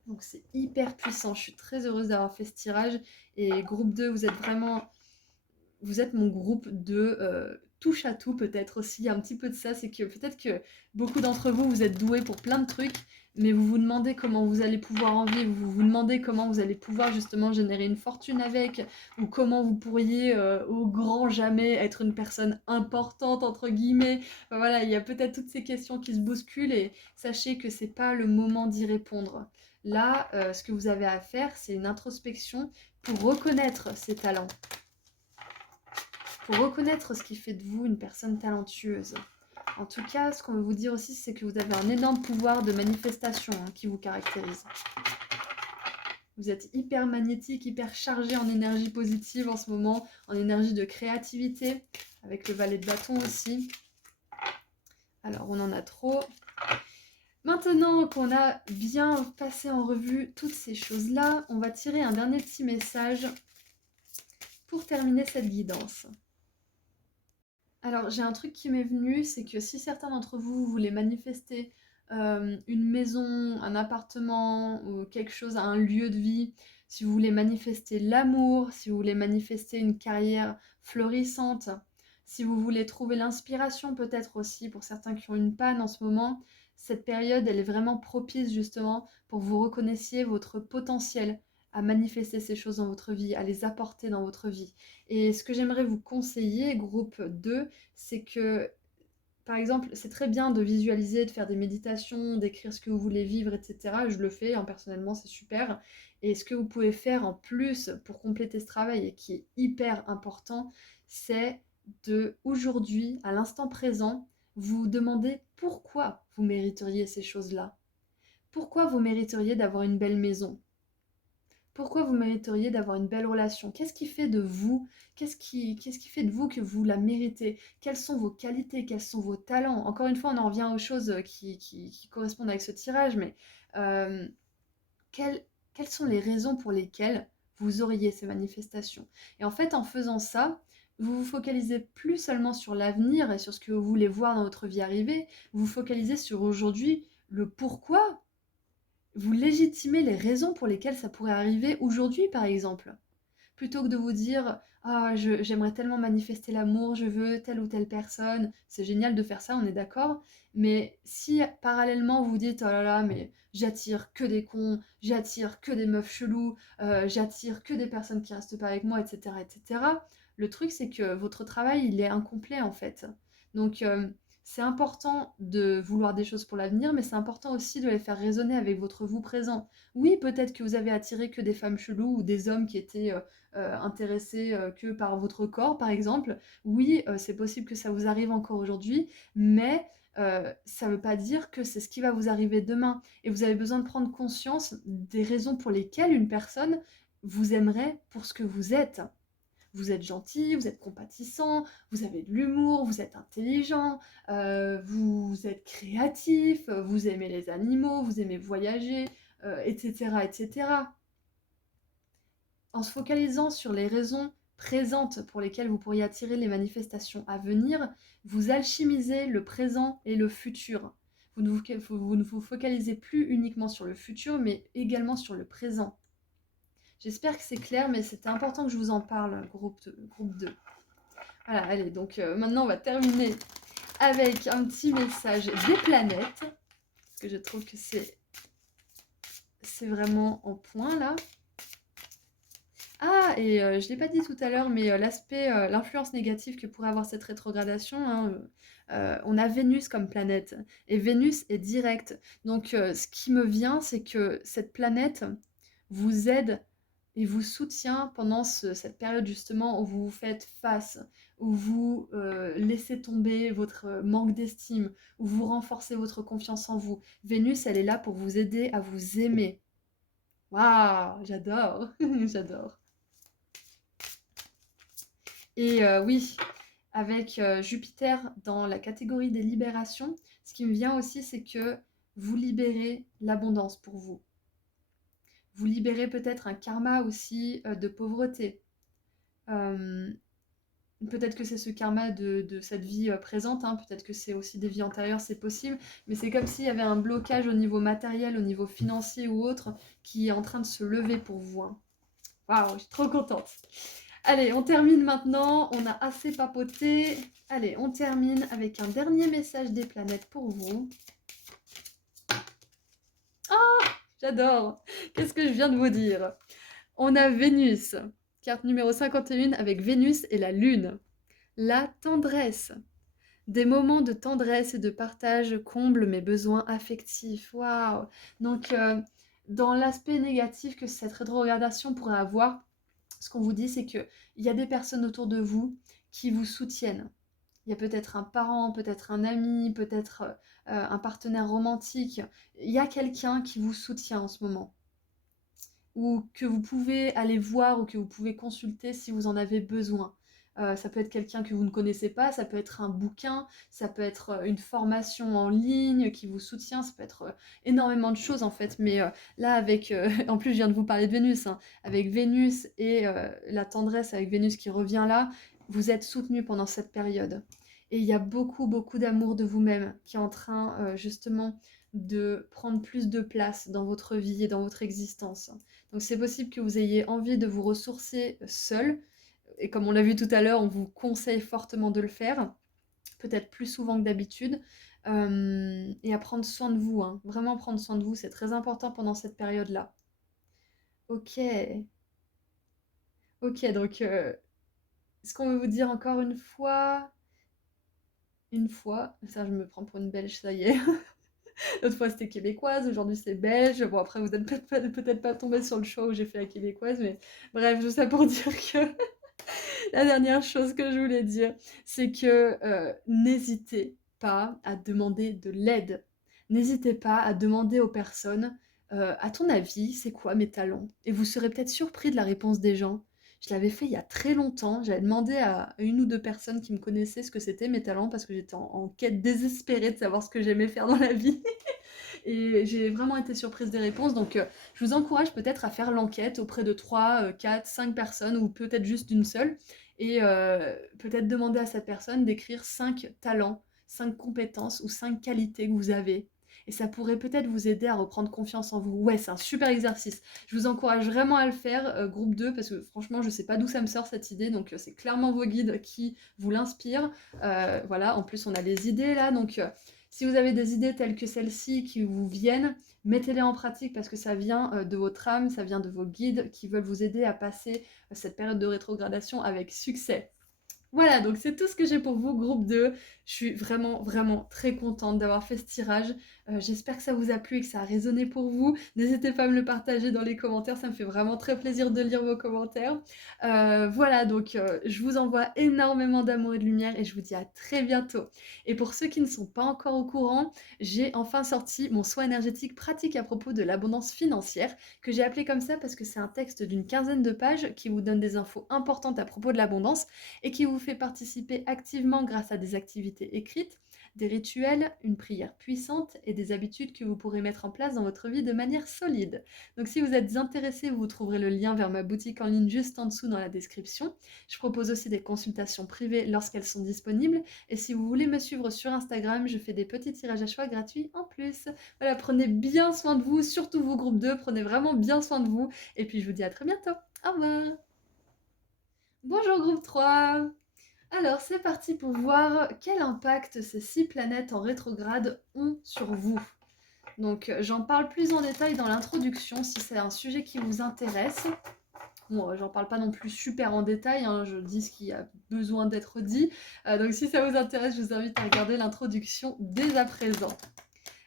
Donc c'est hyper puissant. Je suis très heureuse d'avoir fait ce tirage. Et groupe 2, vous êtes mon groupe de touche à tout peut-être aussi. Il y a un petit peu de ça, c'est que peut-être que beaucoup d'entre vous, vous êtes doués pour plein de trucs, mais vous vous demandez comment vous allez pouvoir en vivre, vous vous demandez comment vous allez pouvoir justement générer une fortune avec, ou comment vous pourriez au grand jamais être une personne importante entre guillemets. Enfin, voilà, il y a peut-être toutes ces questions qui se bousculent et sachez que c'est pas le moment d'y répondre. Là, ce que vous avez à faire, c'est une introspection pour reconnaître ces talents, pour reconnaître ce qui fait de vous une personne talentueuse. En tout cas, ce qu'on veut vous dire aussi, c'est que vous avez un énorme pouvoir de manifestation qui vous caractérise. Vous êtes hyper magnétique, hyper chargé en énergie positive en ce moment, en énergie de créativité, avec le valet de bâton aussi. Alors, on en a trop. Maintenant qu'on a bien passé en revue toutes ces choses-là, on va tirer un dernier petit message pour terminer cette guidance. Alors, j'ai un truc qui m'est venu, c'est que si certains d'entre vous voulaient manifester une maison, un appartement ou quelque chose, un lieu de vie, si vous voulez manifester l'amour, si vous voulez manifester une carrière florissante, si vous voulez trouver l'inspiration peut-être aussi pour certains qui ont une panne en ce moment, cette période, elle est vraiment propice justement pour que vous reconnaissiez votre potentiel à manifester ces choses dans votre vie, à les apporter dans votre vie. Et ce que j'aimerais vous conseiller, groupe 2, c'est que, par exemple, c'est très bien de visualiser, de faire des méditations, d'écrire ce que vous voulez vivre, etc. Je le fais, hein, personnellement, c'est super. Et ce que vous pouvez faire en plus pour compléter ce travail et qui est hyper important, c'est de, aujourd'hui, à l'instant présent, vous demander pourquoi vous mériteriez ces choses-là. Pourquoi vous mériteriez d'avoir une belle maison? Pourquoi vous mériteriez d'avoir une belle relation? Qu'est-ce qui fait de vous? Qu'est-ce qui fait de vous que vous la méritez? Quelles sont vos qualités? Quels sont vos talents? Encore une fois, on en revient aux choses qui correspondent avec ce tirage, mais euh, quelles sont les raisons pour lesquelles vous auriez ces manifestations? Et en fait, en faisant ça, vous vous focalisez plus seulement sur l'avenir et sur ce que vous voulez voir dans votre vie arriver, vous vous focalisez sur aujourd'hui, le pourquoi vous légitimez les raisons pour lesquelles ça pourrait arriver aujourd'hui, par exemple. Plutôt que de vous dire: «Ah, j'aimerais tellement manifester l'amour, je veux telle ou telle personne». C'est génial de faire ça, on est d'accord. Mais si parallèlement vous dites: «Oh là là, mais j'attire que des cons, j'attire que des meufs cheloues, j'attire que des personnes qui restent pas avec moi» et cetera et cetera. Le truc, c'est que votre travail, il est incomplet, en fait. Donc, c'est important de vouloir des choses pour l'avenir, mais c'est important aussi de les faire résonner avec votre vous présent. Oui, peut-être que vous avez attiré que des femmes cheloues ou des hommes qui étaient, intéressés que par votre corps, par exemple. Oui, c'est possible que ça vous arrive encore aujourd'hui, mais ça ne veut pas dire que c'est ce qui va vous arriver demain. Et vous avez besoin de prendre conscience des raisons pour lesquelles une personne vous aimerait pour ce que vous êtes. Vous êtes gentil, vous êtes compatissant, vous avez de l'humour, vous êtes intelligent, vous êtes créatif, vous aimez les animaux, vous aimez voyager, etc., etc. En se focalisant sur les raisons présentes pour lesquelles vous pourriez attirer les manifestations à venir, vous alchimisez le présent et le futur. Vous ne vous focalisez plus uniquement sur le futur, mais également sur le présent. J'espère que c'est clair, mais c'était important que je vous en parle, groupe 2. Voilà, allez, donc maintenant on va terminer avec un petit message des planètes, parce que je trouve que c'est vraiment en point là. Ah, et je ne l'ai pas dit tout à l'heure, mais l'influence négative que pourrait avoir cette rétrogradation, hein, on a Vénus comme planète, et Vénus est directe. Donc, ce qui me vient, c'est que cette planète vous aide et vous soutient pendant cette période justement où vous vous faites face, où vous laissez tomber votre manque d'estime, où vous renforcez votre confiance en vous. Vénus, elle est là pour vous aider à vous aimer. Waouh, j'adore, j'adore. Et oui, avec Jupiter dans la catégorie des libérations, ce qui me vient aussi, c'est que vous libérez l'abondance pour vous. Vous libérez peut-être un karma aussi de pauvreté. Peut-être que c'est ce karma de cette vie présente, hein, peut-être que c'est aussi des vies antérieures, c'est possible, mais c'est comme s'il y avait un blocage au niveau matériel, au niveau financier ou autre, qui est en train de se lever pour vous. Hein. Waouh, je suis trop contente. Allez, on termine maintenant, on a assez papoté. Allez, on termine avec un dernier message des planètes pour vous. Ah, j'adore. Qu'est-ce que je viens de vous dire? On a Vénus, carte numéro 51 avec Vénus et la Lune. La tendresse. Des moments de tendresse et de partage comblent mes besoins affectifs. Waouh. Donc, dans l'aspect négatif que cette rétrogradation pourrait avoir, ce qu'on vous dit, c'est qu'il y a des personnes autour de vous qui vous soutiennent. Il y a peut-être un parent, peut-être un ami, peut-être un partenaire romantique. Il y a quelqu'un qui vous soutient en ce moment. Ou que vous pouvez aller voir ou que vous pouvez consulter si vous en avez besoin. Ça peut être quelqu'un que vous ne connaissez pas, ça peut être un bouquin, ça peut être une formation en ligne qui vous soutient, ça peut être énormément de choses en fait. Mais là, avec, en plus, je viens de vous parler de Vénus, hein, avec Vénus et la tendresse avec Vénus qui revient là, vous êtes soutenu pendant cette période. Et il y a beaucoup, beaucoup d'amour de vous-même qui est en train justement de prendre plus de place dans votre vie et dans votre existence. Donc c'est possible que vous ayez envie de vous ressourcer seul, et comme on l'a vu tout à l'heure, on vous conseille fortement de le faire, peut-être plus souvent que d'habitude, et à prendre soin de vous, hein. Vraiment prendre soin de vous, c'est très important pendant cette période-là. Ok, ok, donc ce qu'on veut vous dire encore une fois, ça je me prends pour une belge, ça y est. L'autre fois c'était québécoise, aujourd'hui c'est belge. Bon après vous n'êtes peut-être pas tombé sur le show où j'ai fait la québécoise, mais bref, tout ça pour dire que la dernière chose que je voulais dire, c'est que n'hésitez pas à demander de l'aide. N'hésitez pas à demander aux personnes, à ton avis, c'est quoi mes talents? Et vous serez peut-être surpris de la réponse des gens. Je l'avais fait il y a très longtemps, j'avais demandé à une ou deux personnes qui me connaissaient ce que c'était mes talents parce que j'étais en quête désespérée de savoir ce que j'aimais faire dans la vie. Et j'ai vraiment été surprise des réponses, donc je vous encourage peut-être à faire l'enquête auprès de 3, 4, 5 personnes ou peut-être juste d'une seule et peut-être demander à cette personne d'écrire 5 talents, 5 compétences ou 5 qualités que vous avez et ça pourrait peut-être vous aider à reprendre confiance en vous. Ouais, c'est un super exercice. Je vous encourage vraiment à le faire, groupe 2, parce que franchement, je sais pas d'où ça me sort cette idée, donc c'est clairement vos guides qui vous l'inspirent. Voilà, en plus on a les idées là, donc si vous avez des idées telles que celles-ci qui vous viennent, mettez-les en pratique parce que ça vient de votre âme, ça vient de vos guides qui veulent vous aider à passer cette période de rétrogradation avec succès. Voilà, donc c'est tout ce que j'ai pour vous, groupe 2. Je suis vraiment, vraiment très contente d'avoir fait ce tirage. J'espère que ça vous a plu et que ça a résonné pour vous. N'hésitez pas à me le partager dans les commentaires, ça me fait vraiment très plaisir de lire vos commentaires. Voilà, donc je vous envoie énormément d'amour et de lumière et je vous dis à très bientôt. Et pour ceux qui ne sont pas encore au courant, j'ai enfin sorti mon soin énergétique pratique à propos de l'abondance financière, que j'ai appelé comme ça parce que c'est un texte d'une quinzaine de pages qui vous donne des infos importantes à propos de l'abondance et qui vous fait participer activement grâce à des activités écrites, des rituels, une prière puissante et des habitudes que vous pourrez mettre en place dans votre vie de manière solide. Donc si vous êtes intéressé, vous trouverez le lien vers ma boutique en ligne juste en dessous dans la description. Je propose aussi des consultations privées lorsqu'elles sont disponibles. Et si vous voulez me suivre sur Instagram, je fais des petits tirages à choix gratuits en plus. Voilà, prenez bien soin de vous, surtout vous groupe 2, prenez vraiment bien soin de vous. Et puis je vous dis à très bientôt. Au revoir. Bonjour groupe 3. Alors c'est parti pour voir quel impact ces 6 planètes en rétrograde ont sur vous. Donc j'en parle plus en détail dans l'introduction si c'est un sujet qui vous intéresse. Bon, j'en parle pas non plus super en détail, hein, je dis ce qui a besoin d'être dit. Donc si ça vous intéresse, je vous invite à regarder l'introduction dès à présent.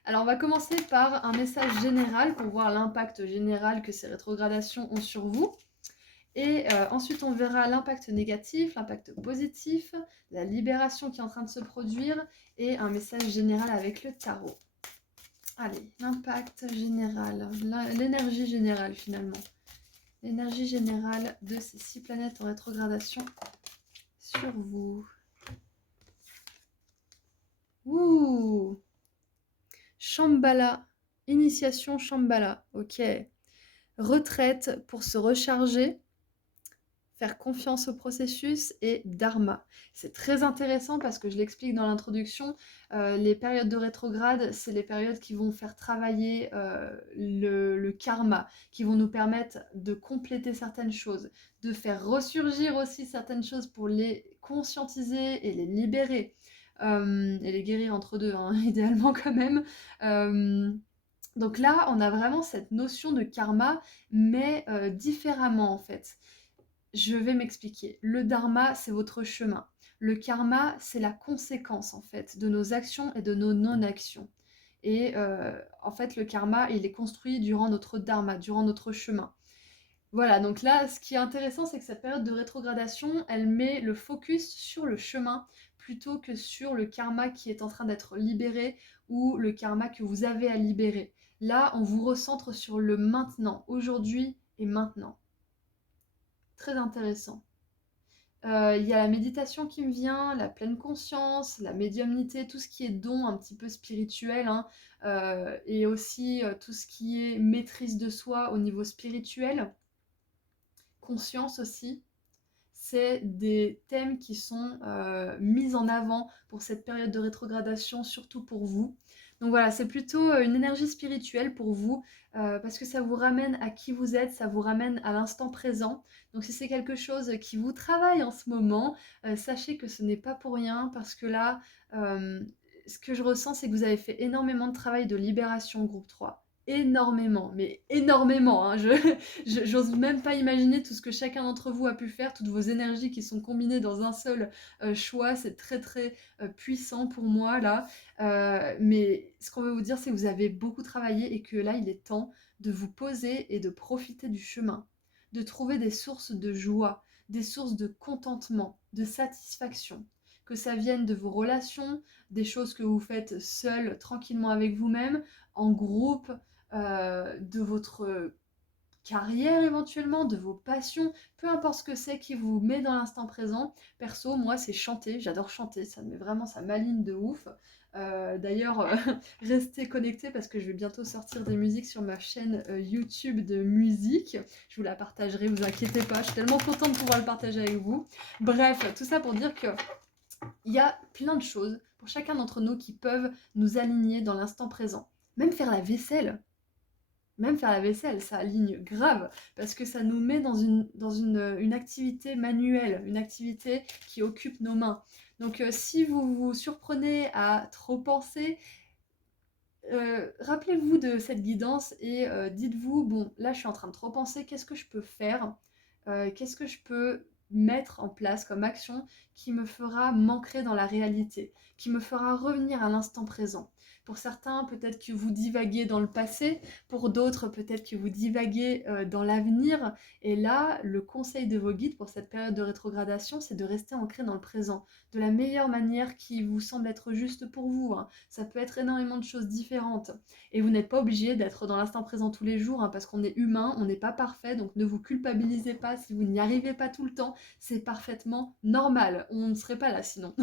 Alors on va commencer par un message général pour voir l'impact général que ces rétrogradations ont sur vous. Et ensuite, on verra l'impact négatif, l'impact positif, la libération qui est en train de se produire et un message général avec le tarot. Allez, l'impact général, l'énergie générale finalement. L'énergie générale de ces 6 planètes en rétrogradation sur vous. Ouh! Shambhala, initiation Shambhala, ok. Retraite pour se recharger. Faire confiance au processus et dharma. C'est très intéressant parce que je l'explique dans l'introduction, les périodes de rétrograde, c'est les périodes qui vont faire travailler le karma, qui vont nous permettre de compléter certaines choses, de faire ressurgir aussi certaines choses pour les conscientiser et les libérer, et les guérir entre deux, hein, idéalement quand même. Donc là, on a vraiment cette notion de karma, mais différemment en fait. Je vais m'expliquer. Le dharma, c'est votre chemin. Le karma, c'est la conséquence en fait de nos actions et de nos non-actions. Et en fait, le karma, il est construit durant notre dharma, durant notre chemin. Voilà, donc là, ce qui est intéressant, c'est que cette période de rétrogradation, elle met le focus sur le chemin plutôt que sur le karma qui est en train d'être libéré ou le karma que vous avez à libérer. Là, on vous recentre sur le maintenant, aujourd'hui et maintenant. Très intéressant. Il y a la méditation qui me vient, la pleine conscience, la médiumnité, tout ce qui est don un petit peu spirituel, hein, et aussi tout ce qui est maîtrise de soi au niveau spirituel, conscience aussi. C'est des thèmes qui sont mis en avant pour cette période de rétrogradation, surtout pour vous. Donc voilà, c'est plutôt une énergie spirituelle pour vous, parce que ça vous ramène à qui vous êtes, ça vous ramène à l'instant présent. Donc si c'est quelque chose qui vous travaille en ce moment, sachez que ce n'est pas pour rien, parce que là, ce que je ressens, c'est que vous avez fait énormément de travail de libération groupe 3. Énormément, mais énormément, hein. J'ose même pas imaginer tout ce que chacun d'entre vous a pu faire, toutes vos énergies qui sont combinées dans un seul choix, c'est très très puissant pour moi là. Mais ce qu'on veut vous dire, c'est que vous avez beaucoup travaillé et que là, il est temps de vous poser et de profiter du chemin, de trouver des sources de joie, des sources de contentement, de satisfaction, que ça vienne de vos relations, des choses que vous faites seul, tranquillement avec vous-même, en groupe, de votre carrière éventuellement, de vos passions, peu importe ce que c'est qui vous met dans l'instant présent. Perso, moi, c'est chanter, j'adore chanter, ça me met vraiment, ça m'aligne de ouf. D'ailleurs, restez connectés parce que je vais bientôt sortir des musiques sur ma chaîne YouTube de musique. Je vous la partagerai, vous inquiétez pas, je suis tellement contente de pouvoir le partager avec vous. Bref, tout ça pour dire que il y a plein de choses pour chacun d'entre nous qui peuvent nous aligner dans l'instant présent. Même faire la vaisselle. Même faire la vaisselle, ça aligne grave, parce que ça nous met dans une activité manuelle, une activité qui occupe nos mains. Donc si vous vous surprenez à trop penser, rappelez-vous de cette guidance et dites-vous, bon, là je suis en train de trop penser, qu'est-ce que je peux faire? Qu'est-ce que je peux mettre en place comme action qui me fera m'ancrer dans la réalité, qui me fera revenir à l'instant présent. Pour certains, peut-être que vous divaguez dans le passé, pour d'autres, peut-être que vous divaguez dans l'avenir. Et là, le conseil de vos guides pour cette période de rétrogradation, c'est de rester ancré dans le présent, de la meilleure manière qui vous semble être juste pour vous, hein. Ça peut être énormément de choses différentes. Et vous n'êtes pas obligé d'être dans l'instant présent tous les jours, hein, parce qu'on est humain, on n'est pas parfait, donc ne vous culpabilisez pas si vous n'y arrivez pas tout le temps, c'est parfaitement normal. On ne serait pas là sinon.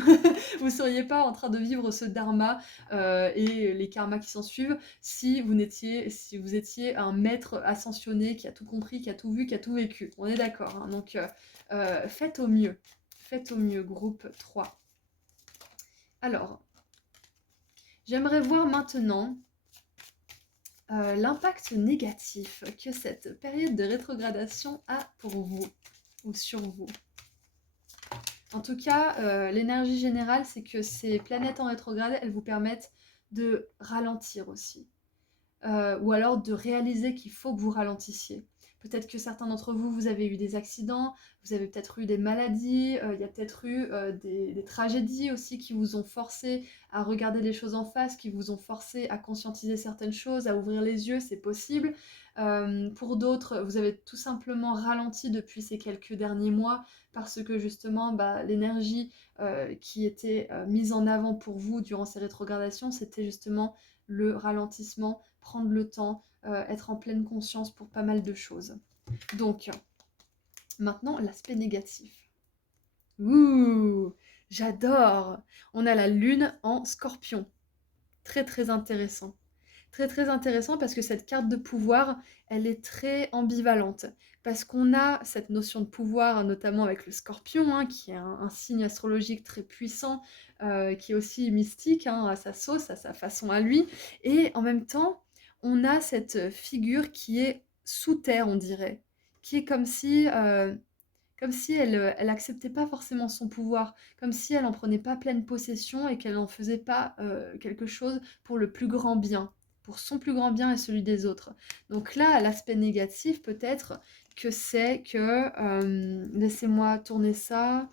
Vous ne seriez pas en train de vivre ce dharma et les karmas qui s'en suivent si vous étiez un maître ascensionné qui a tout compris, qui a tout vu, qui a tout vécu. On est d'accord, hein. Donc faites au mieux. Faites au mieux, groupe 3. Alors, j'aimerais voir maintenant l'impact négatif que cette période de rétrogradation a pour vous ou sur vous. En tout cas, l'énergie générale, c'est que ces planètes en rétrograde, elles vous permettent de ralentir aussi. Ou alors de réaliser qu'il faut que vous ralentissiez. Peut-être que certains d'entre vous, vous avez eu des accidents, vous avez peut-être eu des maladies, il y a peut-être eu des tragédies aussi qui vous ont forcé à regarder les choses en face, qui vous ont forcé à conscientiser certaines choses, à ouvrir les yeux, c'est possible. Pour d'autres, vous avez tout simplement ralenti depuis ces quelques derniers mois parce que justement, l'énergie qui était mise en avant pour vous durant ces rétrogradations, c'était justement le ralentissement, prendre le temps, être en pleine conscience pour pas mal de choses. Donc, maintenant, l'aspect négatif. Ouh, j'adore. On a la lune en scorpion. Très très intéressant. Très très intéressant parce que cette carte de pouvoir, elle est très ambivalente. Parce qu'on a cette notion de pouvoir, notamment avec le scorpion, hein, qui est un signe astrologique très puissant, qui est aussi mystique, hein, à sa sauce, à sa façon à lui. Et en même temps, on a cette figure qui est sous terre, on dirait. Qui est comme si elle acceptait pas forcément son pouvoir, comme si elle en prenait pas pleine possession et qu'elle n'en faisait pas quelque chose pour le plus grand bien, pour son plus grand bien et celui des autres. Donc là, l'aspect négatif peut-être que c'est que, laissez-moi tourner ça.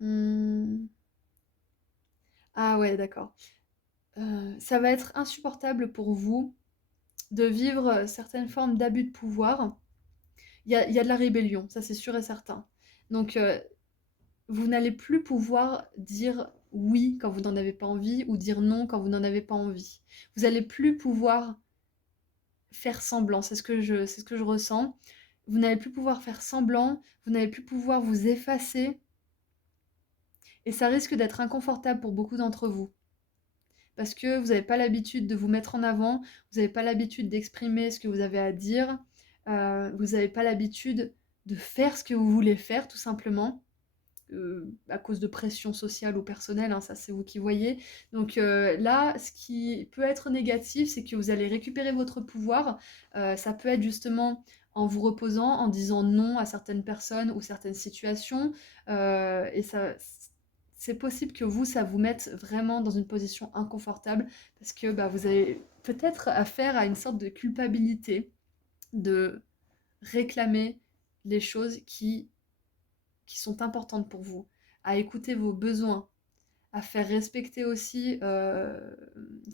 Hmm. Ah ouais, d'accord. Ça va être insupportable pour vous de vivre certaines formes d'abus de pouvoir. Il y a de la rébellion, ça c'est sûr et certain. Donc vous n'allez plus pouvoir dire oui quand vous n'en avez pas envie ou dire non quand vous n'en avez pas envie. Vous allez plus pouvoir faire semblant, c'est ce que je ressens. Vous n'allez plus pouvoir faire semblant, vous n'allez plus pouvoir vous effacer et ça risque d'être inconfortable pour beaucoup d'entre vous. Parce que vous n'avez pas l'habitude de vous mettre en avant, vous n'avez pas l'habitude d'exprimer ce que vous avez à dire, vous n'avez pas l'habitude de faire ce que vous voulez faire tout simplement. À cause de pression sociale ou personnelle, hein, ça c'est vous qui voyez. Donc là, ce qui peut être négatif, c'est que vous allez récupérer votre pouvoir. Ça peut être justement en vous reposant, en disant non à certaines personnes ou certaines situations. Et ça, c'est possible que vous, ça vous mette vraiment dans une position inconfortable parce que vous avez peut-être affaire à une sorte de culpabilité de réclamer les choses qui sont importantes pour vous, à écouter vos besoins, à faire respecter aussi,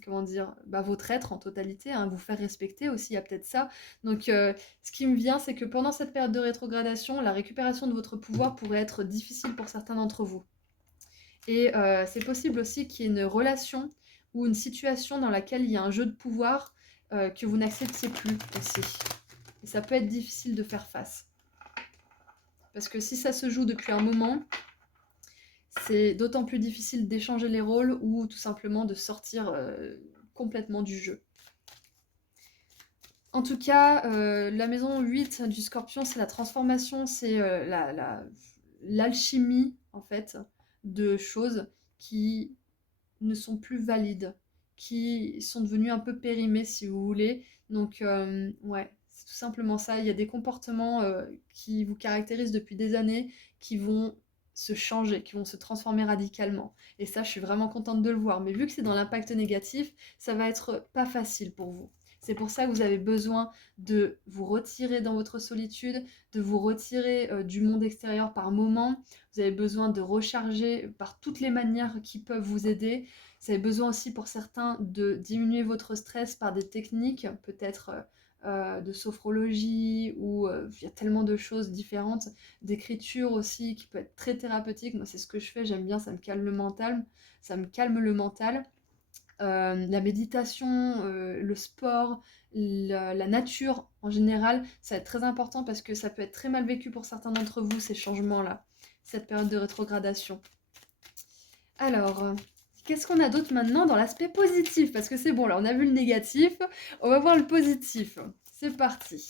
comment dire, votre être en totalité, hein, vous faire respecter aussi, il y a peut-être ça. Donc, ce qui me vient, c'est que pendant cette période de rétrogradation, la récupération de votre pouvoir pourrait être difficile pour certains d'entre vous. Et c'est possible aussi qu'il y ait une relation ou une situation dans laquelle il y a un jeu de pouvoir que vous n'acceptiez plus aussi. Et ça peut être difficile de faire face. Parce que si ça se joue depuis un moment, c'est d'autant plus difficile d'échanger les rôles ou tout simplement de sortir complètement du jeu. En tout cas, la maison 8 du Scorpion, c'est la transformation, c'est l'alchimie, en fait, de choses qui ne sont plus valides, qui sont devenus un peu périmés si vous voulez. Donc ouais, c'est tout simplement ça. Il y a des comportements qui vous caractérisent depuis des années qui vont se changer, qui vont se transformer radicalement. Et ça, je suis vraiment contente de le voir. Mais vu que c'est dans l'impact négatif, ça va être pas facile pour vous. C'est pour ça que vous avez besoin de vous retirer dans votre solitude, de vous retirer du monde extérieur par moment. Vous avez besoin de recharger par toutes les manières qui peuvent vous aider. Vous avez besoin aussi pour certains de diminuer votre stress par des techniques, peut-être de sophrologie ou il y a tellement de choses différentes, d'écriture aussi qui peut être très thérapeutique. Moi c'est ce que je fais, j'aime bien, ça me calme le mental, ça me calme le mental. La méditation, le sport, la nature en général, ça va être très important parce que ça peut être très mal vécu pour certains d'entre vous, ces changements-là, cette période de rétrogradation. Alors, qu'est-ce qu'on a d'autre maintenant dans l'aspect positif? Parce que c'est bon, là, on a vu le négatif, on va voir le positif. C'est parti.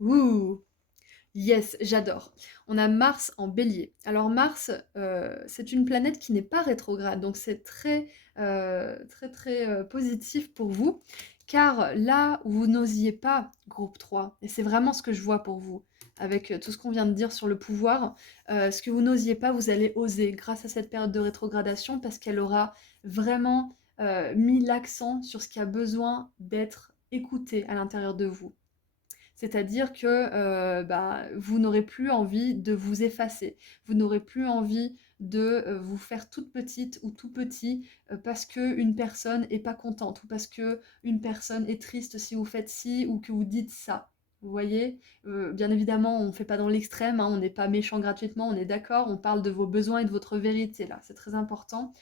Ouh! Yes, j'adore. On a Mars en Bélier. Alors Mars, c'est une planète qui n'est pas rétrograde, donc c'est très, très positif pour vous, car là où vous n'osiez pas, groupe 3, et c'est vraiment ce que je vois pour vous, avec tout ce qu'on vient de dire sur le pouvoir, ce que vous n'osiez pas, vous allez oser grâce à cette période de rétrogradation, parce qu'elle aura vraiment mis l'accent sur ce qui a besoin d'être écouté à l'intérieur de vous. C'est-à-dire que vous n'aurez plus envie de vous effacer. Vous n'aurez plus envie de vous faire toute petite ou tout petit parce qu'une personne n'est pas contente ou parce qu'une personne est triste si vous faites ci ou que vous dites ça. Vous voyez, bien évidemment, on ne fait pas dans l'extrême, hein, on n'est pas méchant gratuitement, on est d'accord, on parle de vos besoins et de votre vérité là. C'est très important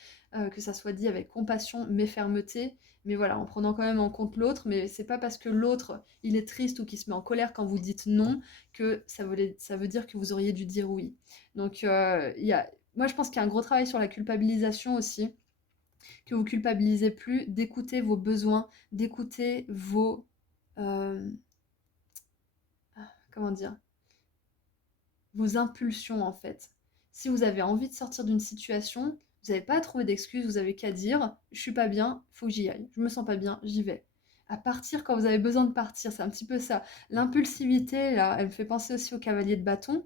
que ça soit dit avec compassion mais fermeté. Mais voilà, en prenant quand même en compte l'autre, mais c'est pas parce que l'autre, il est triste ou qu'il se met en colère quand vous dites non, que ça veut dire que vous auriez dû dire oui. Donc, moi je pense qu'il y a un gros travail sur la culpabilisation aussi, que vous culpabilisez plus, d'écouter vos besoins, d'écouter vos... euh, comment dire? Vos impulsions en fait. Si vous avez envie de sortir d'une situation, vous n'avez pas à trouver d'excuses, vous avez qu'à dire je suis pas bien, faut que j'y aille. Je me sens pas bien, j'y vais. À partir quand vous avez besoin de partir, c'est un petit peu ça. L'impulsivité, là, elle me fait penser aussi au cavalier de bâton.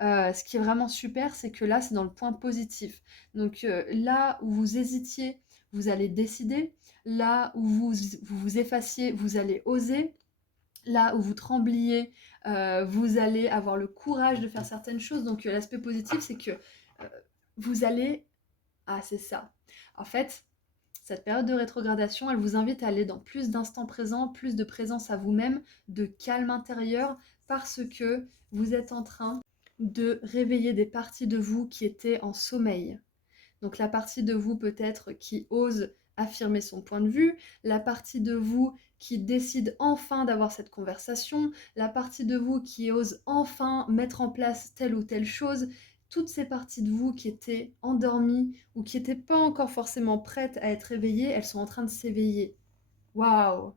Ce qui est vraiment super, c'est que là, c'est dans le point positif. Donc là où vous hésitiez, vous allez décider. Là où vous effaciez, vous allez oser. Là où vous trembliez, vous allez avoir le courage de faire certaines choses. Donc l'aspect positif, c'est que vous allez... Ah, c'est ça. En fait, cette période de rétrogradation, elle vous invite à aller dans plus d'instants présents, plus de présence à vous-même, de calme intérieur, parce que vous êtes en train de réveiller des parties de vous qui étaient en sommeil. Donc la partie de vous peut-être qui ose affirmer son point de vue, la partie de vous qui décide enfin d'avoir cette conversation, la partie de vous qui ose enfin mettre en place telle ou telle chose, toutes ces parties de vous qui étaient endormies ou qui n'étaient pas encore forcément prêtes à être éveillées, elles sont en train de s'éveiller. Waouh!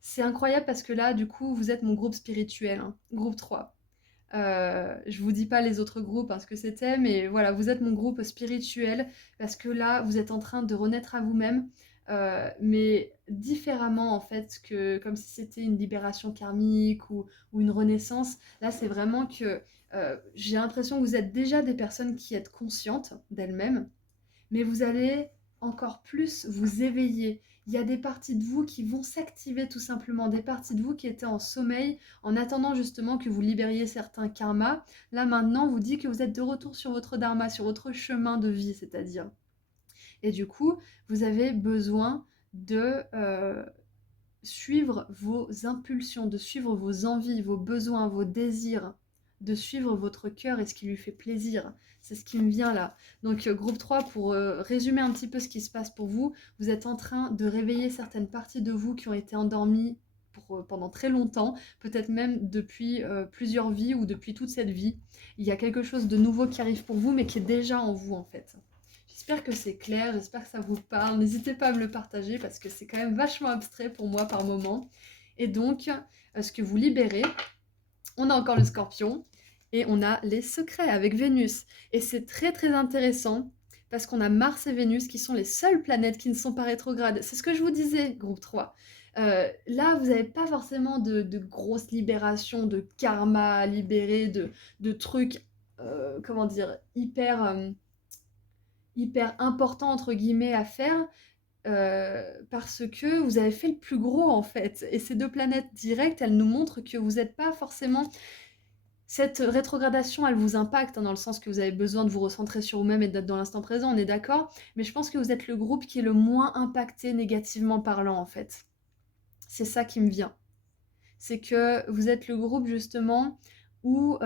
C'est incroyable parce que là, du coup, vous êtes mon groupe spirituel, hein, groupe 3. Je vous dis pas les autres groupes parce que c'était, mais voilà, vous êtes mon groupe spirituel parce que là, vous êtes en train de renaître à vous-même, mais différemment en fait que comme si c'était une libération karmique ou une renaissance. Là, c'est vraiment que j'ai l'impression que vous êtes déjà des personnes qui êtes conscientes d'elles-mêmes, mais vous allez encore plus vous éveiller. Il y a des parties de vous qui vont s'activer tout simplement, des parties de vous qui étaient en sommeil en attendant justement que vous libériez certains karmas. Là maintenant, vous dit que vous êtes de retour sur votre dharma, sur votre chemin de vie, c'est-à-dire. Et du coup, vous avez besoin de suivre vos impulsions, de suivre vos envies, vos besoins, vos désirs, de suivre votre cœur et ce qui lui fait plaisir. C'est ce qui me vient là. Donc groupe 3, pour résumer un petit peu ce qui se passe pour vous, vous êtes en train de réveiller certaines parties de vous qui ont été endormies pendant très longtemps, peut-être même depuis plusieurs vies ou depuis toute cette vie. Il y a quelque chose de nouveau qui arrive pour vous, mais qui est déjà en vous en fait. J'espère que c'est clair, j'espère que ça vous parle. N'hésitez pas à me le partager parce que c'est quand même vachement abstrait pour moi par moment. Et donc, ce que vous libérez, on a encore le scorpion. et on a les secrets avec Vénus. Et c'est très très intéressant parce qu'on a Mars et Vénus qui sont les seules planètes qui ne sont pas rétrogrades. C'est ce que je vous disais, groupe 3. Là, vous n'avez pas forcément de grosses libérations, de karma à libérer, de trucs, comment dire, hyper importants, entre guillemets, à faire. Parce que vous avez fait le plus gros en fait. Et ces deux planètes directes, elles nous montrent que vous n'êtes pas forcément... Cette rétrogradation, elle vous impacte, hein, dans le sens que vous avez besoin de vous recentrer sur vous-même et d'être dans l'instant présent, on est d'accord. Mais je pense que vous êtes le groupe qui est le moins impacté négativement parlant en fait. C'est ça qui me vient. C'est que vous êtes le groupe justement où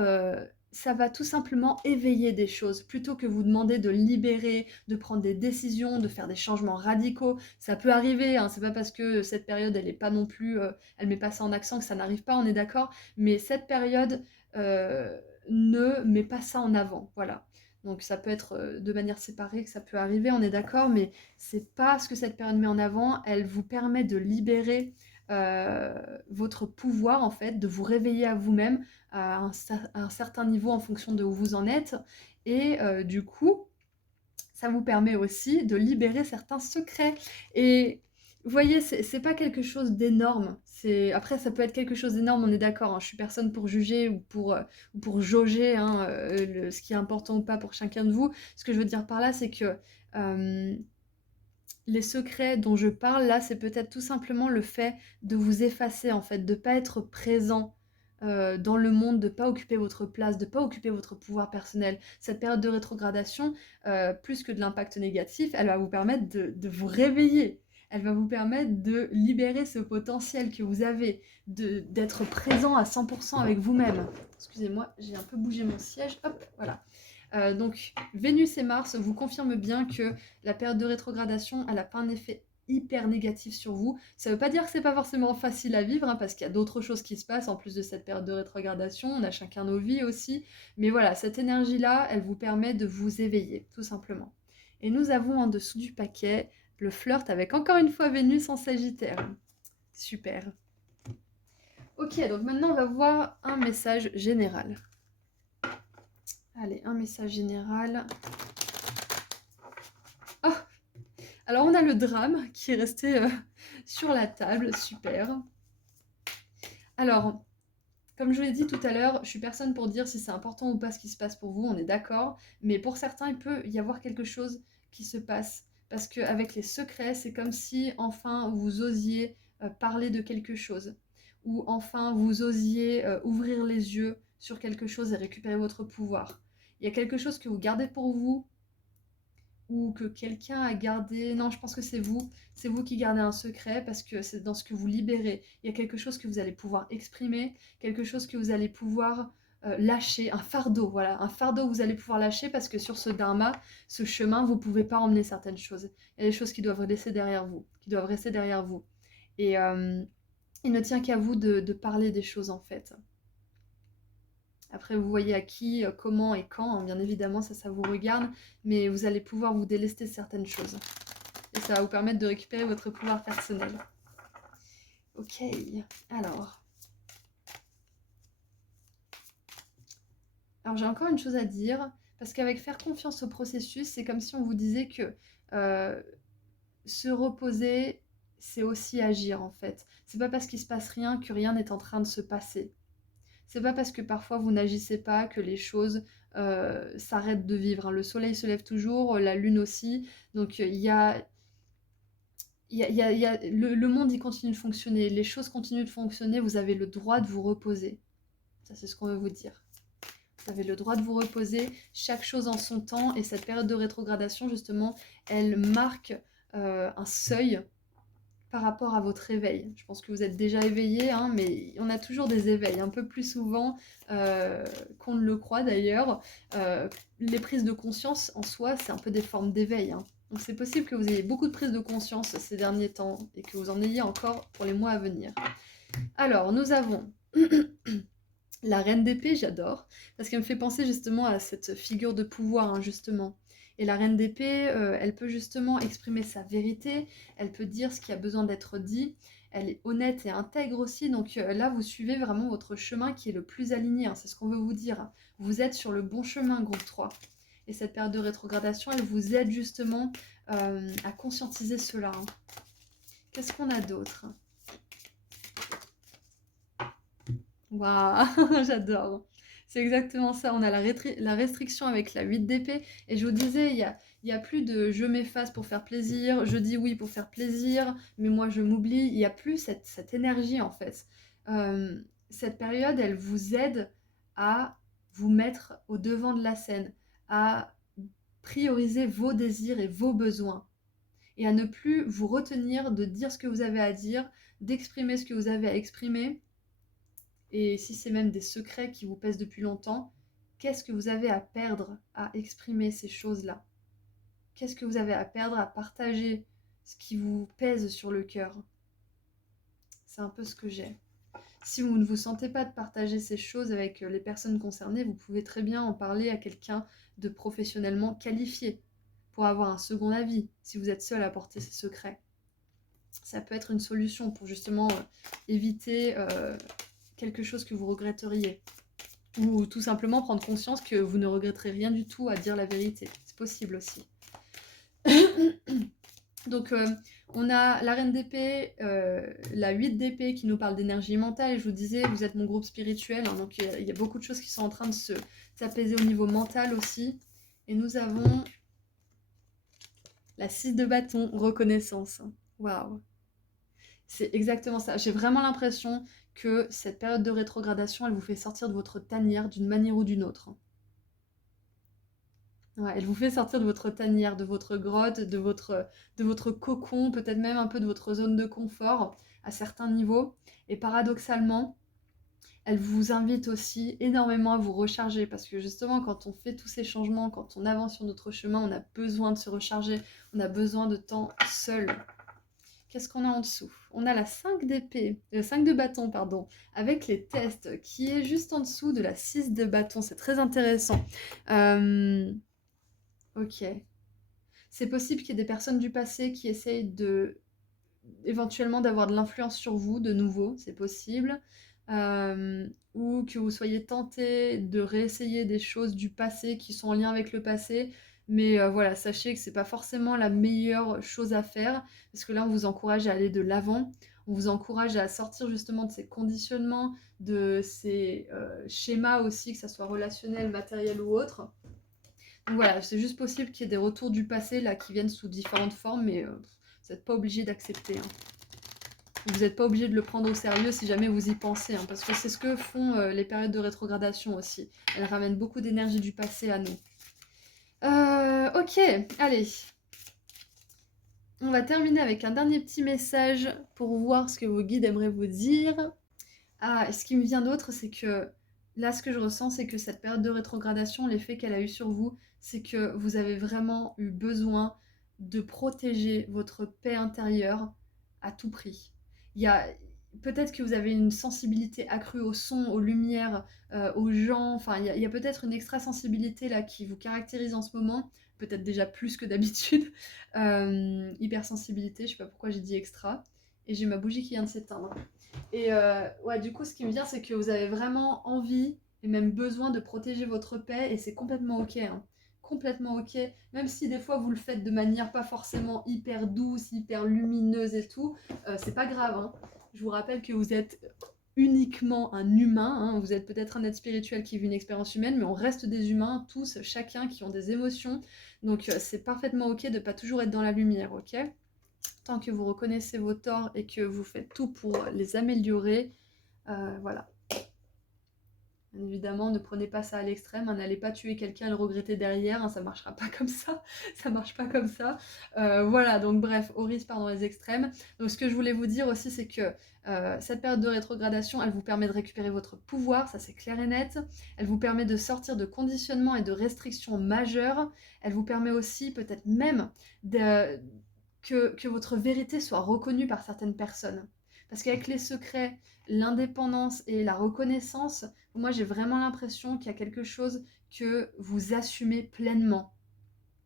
ça va tout simplement éveiller des choses, plutôt que vous demander de libérer, de prendre des décisions, de faire des changements radicaux. Ça peut arriver, hein, c'est pas parce que cette période elle est pas non plus, elle met pas ça en accent que ça n'arrive pas, on est d'accord, mais cette période ne met pas ça en avant, voilà. Donc ça peut être de manière séparée que ça peut arriver, on est d'accord, mais c'est pas ce que cette période met en avant, elle vous permet de libérer votre pouvoir en fait, de vous réveiller à vous-même à un certain niveau en fonction de où vous en êtes. Et du coup, ça vous permet aussi de libérer certains secrets. Et vous voyez, c'est pas quelque chose d'énorme. Après, ça peut être quelque chose d'énorme, on est d'accord, hein. Je suis personne pour juger ou pour jauger, hein, ce qui est important ou pas pour chacun de vous. Ce que je veux dire par là, c'est que les secrets dont je parle là, c'est peut-être tout simplement le fait de vous effacer en fait, de pas être présent dans le monde, de pas occuper votre place, de pas occuper votre pouvoir personnel. Cette période de rétrogradation, plus que de l'impact négatif, elle va vous permettre de vous réveiller. Elle va vous permettre de libérer ce potentiel que vous avez, d'être présent à 100% avec vous-même. Excusez-moi, j'ai un peu bougé mon siège. Hop, voilà. Donc Vénus et Mars vous confirment bien que la période de rétrogradation, elle n'a pas un effet hyper négatif sur vous. Ça ne veut pas dire que c'est pas forcément facile à vivre, hein, parce qu'il y a d'autres choses qui se passent en plus de cette période de rétrogradation. On a chacun nos vies aussi. Mais voilà, cette énergie-là, elle vous permet de vous éveiller, tout simplement. Et nous avons en dessous du paquet le flirt avec encore une fois Vénus en Sagittaire. Super. Ok, donc maintenant on va voir un message général. Allez, un message général. Oh, alors on a le drame qui est resté sur la table, super. Alors, comme je vous l'ai dit tout à l'heure, je suis personne pour dire si c'est important ou pas ce qui se passe pour vous, on est d'accord. Mais pour certains, il peut y avoir quelque chose qui se passe. Parce qu'avec les secrets, c'est comme si enfin vous osiez parler de quelque chose. Ou enfin vous osiez ouvrir les yeux sur quelque chose et récupérer votre pouvoir. Il y a quelque chose que vous gardez pour vous, ou que quelqu'un a gardé... Non, je pense que c'est vous. C'est vous qui gardez un secret parce que c'est dans ce que vous libérez. Il y a quelque chose que vous allez pouvoir exprimer, quelque chose que vous allez pouvoir lâcher, un fardeau, voilà. Un fardeau que vous allez pouvoir lâcher parce que sur ce dharma, ce chemin, vous ne pouvez pas emmener certaines choses. Il y a des choses qui doivent laisser derrière vous, qui doivent rester derrière vous. Et il ne tient qu'à vous de parler des choses en fait. Après, vous voyez à qui, comment et quand, hein, bien évidemment, ça vous regarde, mais vous allez pouvoir vous délester certaines choses. Et ça va vous permettre de récupérer votre pouvoir personnel. Ok, alors... Alors j'ai encore une chose à dire, parce qu'avec faire confiance au processus, c'est comme si on vous disait que se reposer, c'est aussi agir en fait. C'est pas parce qu'il se passe rien que rien n'est en train de se passer. C'est pas parce que parfois vous n'agissez pas que les choses s'arrêtent de vivre, hein. Le soleil se lève toujours, la lune aussi. Donc le monde il continue de fonctionner, les choses continuent de fonctionner, vous avez le droit de vous reposer. Ça c'est ce qu'on veut vous dire. Vous avez le droit de vous reposer, chaque chose en son temps, et cette période de rétrogradation justement, elle marque un seuil par rapport à votre éveil. Je pense que vous êtes déjà éveillé, hein, mais on a toujours des éveils, un peu plus souvent qu'on ne le croit d'ailleurs. Les prises de conscience en soi, c'est un peu des formes d'éveil, hein. Donc c'est possible que vous ayez beaucoup de prises de conscience ces derniers temps et que vous en ayez encore pour les mois à venir. Alors, nous avons la reine d'épée, j'adore, parce qu'elle me fait penser justement à cette figure de pouvoir, hein, justement. Et la reine d'épée, elle peut justement exprimer sa vérité, elle peut dire ce qui a besoin d'être dit, elle est honnête et intègre aussi, donc là vous suivez vraiment votre chemin qui est le plus aligné, hein, c'est ce qu'on veut vous dire. Vous êtes sur le bon chemin, groupe 3. Et cette période de rétrogradation, elle vous aide justement à conscientiser cela. Hein. Qu'est-ce qu'on a d'autre? Waouh, j'adore. C'est exactement ça. On a la restriction avec la 8 d'épée. Et je vous disais, il y a plus de je m'efface pour faire plaisir, je dis oui pour faire plaisir, mais moi je m'oublie. Il n'y a plus cette énergie en fait. Euh, cette période, elle vous aide à vous mettre au devant de la scène, à prioriser vos désirs et vos besoins. Et à ne plus vous retenir de dire ce que vous avez à dire, d'exprimer ce que vous avez à exprimer et si c'est même des secrets qui vous pèsent depuis longtemps, qu'est-ce que vous avez à perdre à exprimer ces choses-là? Qu'est-ce que vous avez à perdre à partager ce qui vous pèse sur le cœur? C'est un peu ce que j'ai. Si vous ne vous sentez pas de partager ces choses avec les personnes concernées, vous pouvez très bien en parler à quelqu'un de professionnellement qualifié pour avoir un second avis si vous êtes seul à porter ces secrets. Ça peut être une solution pour justement éviter quelque chose que vous regretteriez. Ou tout simplement prendre conscience que vous ne regretterez rien du tout à dire la vérité. C'est possible aussi. Donc on a la reine d'épée, la 8 d'épée qui nous parle d'énergie mentale. Et je vous disais, vous êtes mon groupe spirituel. Hein, donc il y a beaucoup de choses qui sont en train de s'apaiser au niveau mental aussi. Et nous avons la 6 de bâton, reconnaissance. Waouh! C'est exactement ça. J'ai vraiment l'impression que cette période de rétrogradation, elle vous fait sortir de votre tanière d'une manière ou d'une autre. Ouais, elle vous fait sortir de votre tanière, de votre grotte, de votre cocon, peut-être même un peu de votre zone de confort à certains niveaux. Et paradoxalement, elle vous invite aussi énormément à vous recharger parce que justement, quand on fait tous ces changements, quand on avance sur notre chemin, on a besoin de se recharger, on a besoin de temps seul. Qu'est-ce qu'on a en dessous? On a la 5 d'épée, 5 de bâton, pardon, avec les tests, qui est juste en dessous de la 6 de bâton. C'est très intéressant. Ok. C'est possible qu'il y ait des personnes du passé qui essayent éventuellement d'avoir de l'influence sur vous, de nouveau, c'est possible. Ou que vous soyez tenté de réessayer des choses du passé qui sont en lien avec le passé. Mais voilà, sachez que c'est pas forcément la meilleure chose à faire, parce que là, on vous encourage à aller de l'avant. On vous encourage à sortir justement de ces conditionnements, de ces schémas aussi, que ça soit relationnel, matériel ou autre. Donc voilà, c'est juste possible qu'il y ait des retours du passé là qui viennent sous différentes formes, mais vous n'êtes pas obligé d'accepter. Hein. Vous n'êtes pas obligé de le prendre au sérieux si jamais vous y pensez, hein, parce que c'est ce que font les périodes de rétrogradation aussi. Elles ramènent beaucoup d'énergie du passé à nous. Ok, allez. On va terminer avec un dernier petit message pour voir ce que vos guides aimeraient vous dire. Ah, et ce qui me vient d'autre, c'est que là, ce que je ressens, c'est que cette période de rétrogradation, l'effet qu'elle a eu sur vous, c'est que vous avez vraiment eu besoin de protéger votre paix intérieure à tout prix. Il y a peut-être que vous avez une sensibilité accrue au son, aux lumières, aux gens. Enfin, il y a peut-être une extra sensibilité là qui vous caractérise en ce moment, peut-être déjà plus que d'habitude. Hypersensibilité, je sais pas pourquoi j'ai dit extra. Et j'ai ma bougie qui vient de s'éteindre. Et ouais, du coup, ce qui me vient, c'est que vous avez vraiment envie et même besoin de protéger votre paix, et c'est complètement ok. Hein. Complètement ok. Même si des fois vous le faites de manière pas forcément hyper douce, hyper lumineuse et tout, c'est pas grave. Hein. Je vous rappelle que vous êtes uniquement un humain. Hein. Vous êtes peut-être un être spirituel qui vit une expérience humaine, mais on reste des humains, tous, chacun, qui ont des émotions. Donc c'est parfaitement ok de pas toujours être dans la lumière, ok? Tant que vous reconnaissez vos torts et que vous faites tout pour les améliorer, voilà. Bien évidemment, ne prenez pas ça à l'extrême, hein, n'allez pas tuer quelqu'un et le regretter derrière, hein, ça marchera pas comme ça, ça marche pas comme ça. Voilà, donc bref, Auris part dans les extrêmes. Donc ce que je voulais vous dire aussi, c'est que cette période de rétrogradation, elle vous permet de récupérer votre pouvoir, ça c'est clair et net. Elle vous permet de sortir de conditionnements et de restrictions majeures. Elle vous permet aussi peut-être même que votre vérité soit reconnue par certaines personnes. Parce qu'avec les secrets, l'indépendance et la reconnaissance, moi j'ai vraiment l'impression qu'il y a quelque chose que vous assumez pleinement.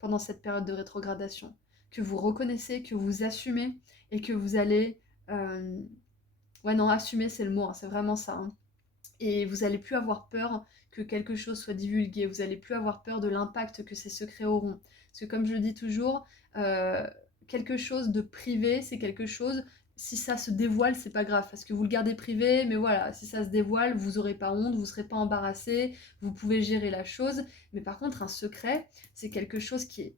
pendant cette période de rétrogradation, que vous reconnaissez, que vous assumez et que vous allez... Ouais, non, assumer, c'est le mot, hein, c'est vraiment ça, hein. Et vous allez plus avoir peur que quelque chose soit divulgué, vous allez plus avoir peur de l'impact que ces secrets auront. Parce que comme je le dis toujours, euh, quelque chose de privé, c'est quelque chose, si ça se dévoile, c'est pas grave, parce que vous le gardez privé, mais voilà, si ça se dévoile, vous aurez pas honte, vous serez pas embarrassé, vous pouvez gérer la chose. Mais par contre, un secret, c'est quelque chose qui est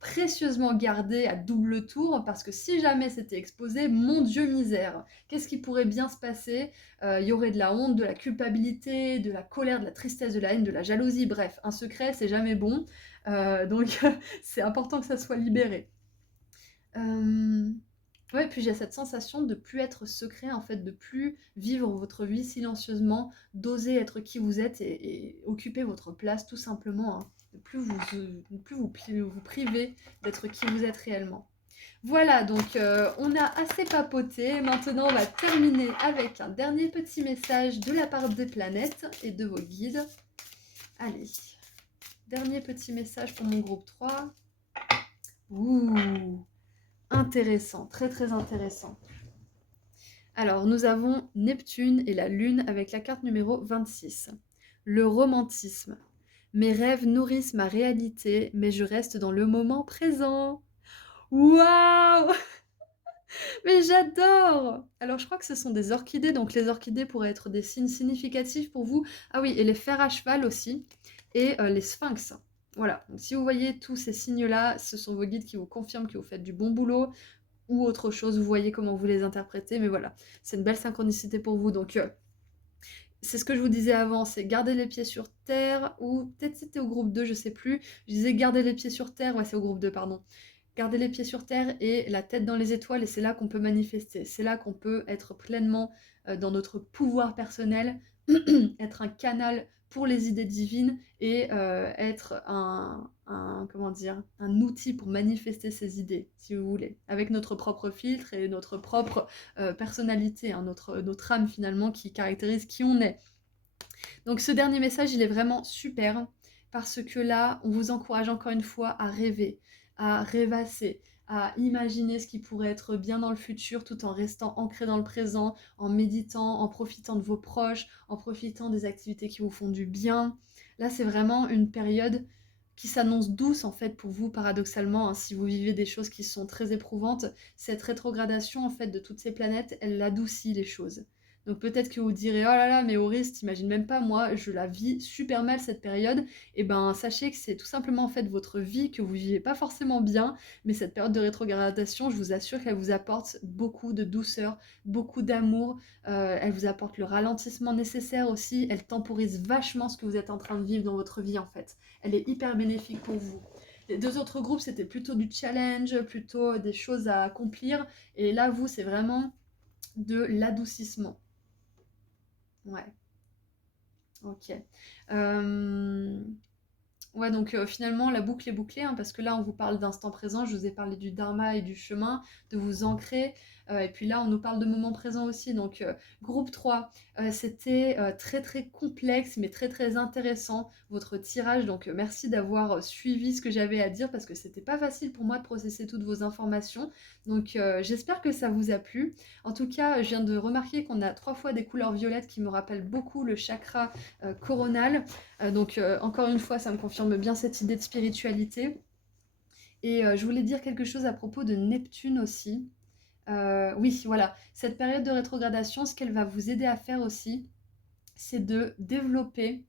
précieusement gardé à double tour, parce que si jamais c'était exposé, mon Dieu misère, qu'est-ce qui pourrait bien se passer? Il y aurait de la honte, de la culpabilité, de la colère, de la tristesse, de la haine, de la jalousie, bref, un secret c'est jamais bon, donc c'est important que ça soit libéré. Ouais, puis j'ai cette sensation de plus être secret, en fait, de plus vivre votre vie silencieusement, d'oser être qui vous êtes et occuper votre place tout simplement, hein. De plus vous priver d'être qui vous êtes réellement. Voilà, donc on a assez papoté. Maintenant, on va terminer avec un dernier petit message de la part des planètes et de vos guides. Allez, dernier petit message pour mon groupe 3. Ouh, intéressant, très très intéressant. Alors, nous avons Neptune et la Lune avec la carte numéro 26. Le romantisme. Mes rêves nourrissent ma réalité, mais je reste dans le moment présent. Waouh! Mais j'adore! Alors, je crois que ce sont des orchidées, donc les orchidées pourraient être des signes significatifs pour vous. Ah oui, et les fers à cheval aussi, et les sphinx. Voilà, donc si vous voyez tous ces signes-là, ce sont vos guides qui vous confirment que vous faites du bon boulot, ou autre chose, vous voyez comment vous les interprétez, mais voilà, c'est une belle synchronicité pour vous, donc c'est ce que je vous disais avant, c'est garder les pieds sur terre, ou peut-être c'était au groupe 2, je sais plus, je disais garder les pieds sur terre, ouais c'est au groupe 2, pardon, garder les pieds sur terre et la tête dans les étoiles, et c'est là qu'on peut manifester, c'est là qu'on peut être pleinement dans notre pouvoir personnel, être un canal pour les idées divines et être comment dire, un outil pour manifester ces idées, si vous voulez, avec notre propre filtre et notre propre personnalité, hein, notre âme finalement qui caractérise qui on est. Donc ce dernier message, il est vraiment super parce que là, on vous encourage encore une fois à rêver, à rêvasser, à imaginer ce qui pourrait être bien dans le futur tout en restant ancré dans le présent, en méditant, en profitant de vos proches, en profitant des activités qui vous font du bien. Là, c'est vraiment une période qui s'annonce douce en fait pour vous paradoxalement, hein, si vous vivez des choses qui sont très éprouvantes. Cette rétrogradation en fait de toutes ces planètes, elle adoucit les choses. Donc peut-être que vous direz, oh là là, mais Auris, t'imagines même pas, moi, je la vis super mal cette période. Et ben, sachez que c'est tout simplement en fait votre vie que vous vivez pas forcément bien, mais cette période de rétrogradation, je vous assure qu'elle vous apporte beaucoup de douceur, beaucoup d'amour, elle vous apporte le ralentissement nécessaire aussi, elle temporise vachement ce que vous êtes en train de vivre dans votre vie en fait. Elle est hyper bénéfique pour vous. Les deux autres groupes, c'était plutôt du challenge, plutôt des choses à accomplir, et là, vous, c'est vraiment de l'adoucissement. Ouais, ok. Ouais, donc finalement, la boucle est bouclée, hein, parce que là, on vous parle d'instant présent, je vous ai parlé du dharma et du chemin, de vous ancrer, et puis là, on nous parle de moment présent aussi. Donc, groupe 3, c'était très très complexe, mais très très intéressant, votre tirage. Donc, merci d'avoir suivi ce que j'avais à dire, parce que c'était pas facile pour moi de processer toutes vos informations. Donc, j'espère que ça vous a plu. En tout cas, je viens de remarquer qu'on a 3 fois des couleurs violettes qui me rappellent beaucoup le chakra coronal. Donc encore une fois, ça me confirme bien cette idée de spiritualité. Et je voulais dire quelque chose à propos de Neptune aussi. Oui, voilà, cette période de rétrogradation, ce qu'elle va vous aider à faire aussi, c'est de développer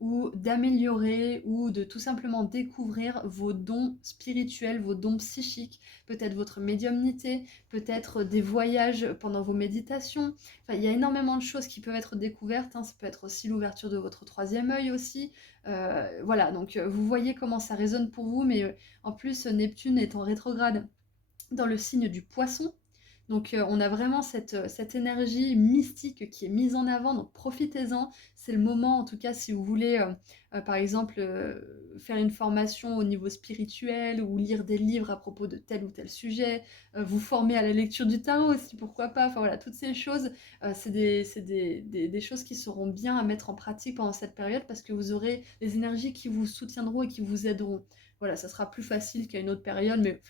ou d'améliorer ou de tout simplement découvrir vos dons spirituels, vos dons psychiques, peut-être votre médiumnité, peut-être des voyages pendant vos méditations. Enfin, il y a énormément de choses qui peuvent être découvertes, hein. Ça peut être aussi l'ouverture de votre troisième œil aussi. Voilà, donc vous voyez comment ça résonne pour vous, mais en plus Neptune est en rétrograde dans le signe du poisson. Donc on a vraiment cette énergie mystique qui est mise en avant, donc profitez-en. C'est le moment, en tout cas, si vous voulez, par exemple, faire une formation au niveau spirituel ou lire des livres à propos de tel ou tel sujet, vous former à la lecture du tarot aussi, pourquoi pas. Enfin voilà, toutes ces choses, c'est des choses qui seront bien à mettre en pratique pendant cette période parce que vous aurez des énergies qui vous soutiendront et qui vous aideront. voilà, ça sera plus facile qu'à une autre période, mais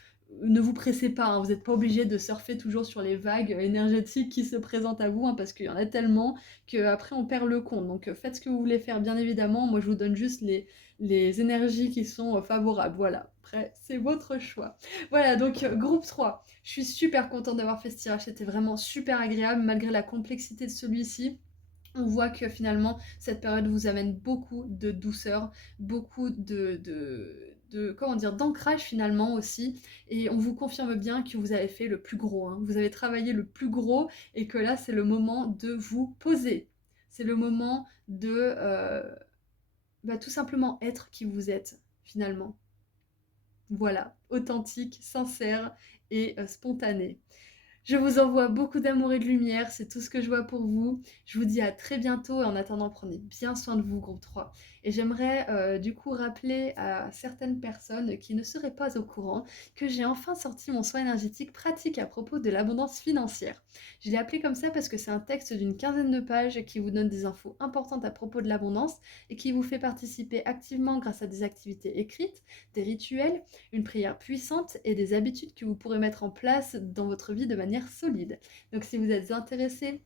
ne vous pressez pas, hein, vous n'êtes pas obligé de surfer toujours sur les vagues énergétiques qui se présentent à vous, hein, parce qu'il y en a tellement qu'après on perd le compte. Donc faites ce que vous voulez faire, bien évidemment. Moi, je vous donne juste les énergies qui sont favorables. Voilà, après, c'est votre choix. Voilà, donc groupe 3. Je suis super contente d'avoir fait ce tirage, c'était vraiment super agréable, malgré la complexité de celui-ci. On voit que finalement, cette période vous amène beaucoup de douceur, beaucoup comment dire, d'ancrage finalement aussi. Et on vous confirme bien que vous avez fait le plus gros, hein. Vous avez travaillé le plus gros et que là, c'est le moment de vous poser. C'est le moment de tout simplement être qui vous êtes finalement. Voilà, authentique, sincère et spontané. Je vous envoie beaucoup d'amour et de lumière, c'est tout ce que je vois pour vous. Je vous dis à très bientôt et en attendant, prenez bien soin de vous, groupe 3. Et j'aimerais du coup rappeler à certaines personnes qui ne seraient pas au courant que j'ai enfin sorti mon soin énergétique pratique à propos de l'abondance financière. Je l'ai appelé comme ça parce que c'est un texte d'une quinzaine de pages qui vous donne des infos importantes à propos de l'abondance et qui vous fait participer activement grâce à des activités écrites, des rituels, une prière puissante et des habitudes que vous pourrez mettre en place dans votre vie de manière solide. Donc si vous êtes intéressé,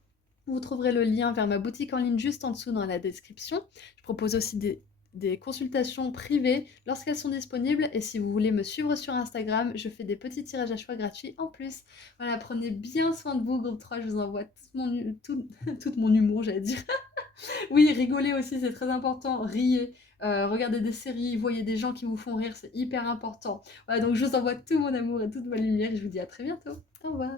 vous trouverez le lien vers ma boutique en ligne juste en dessous dans la description. Je propose aussi des consultations privées lorsqu'elles sont disponibles et si vous voulez me suivre sur Instagram, je fais des petits tirages à choix gratuits en plus. Voilà, prenez bien soin de vous, groupe 3, je vous envoie tout mon humour, j'allais dire. Oui, rigoler aussi, c'est très important. Riez, regardez des séries, voyez des gens qui vous font rire, c'est hyper important. Voilà, donc je vous envoie tout mon amour et toute ma lumière et je vous dis à très bientôt. Au revoir.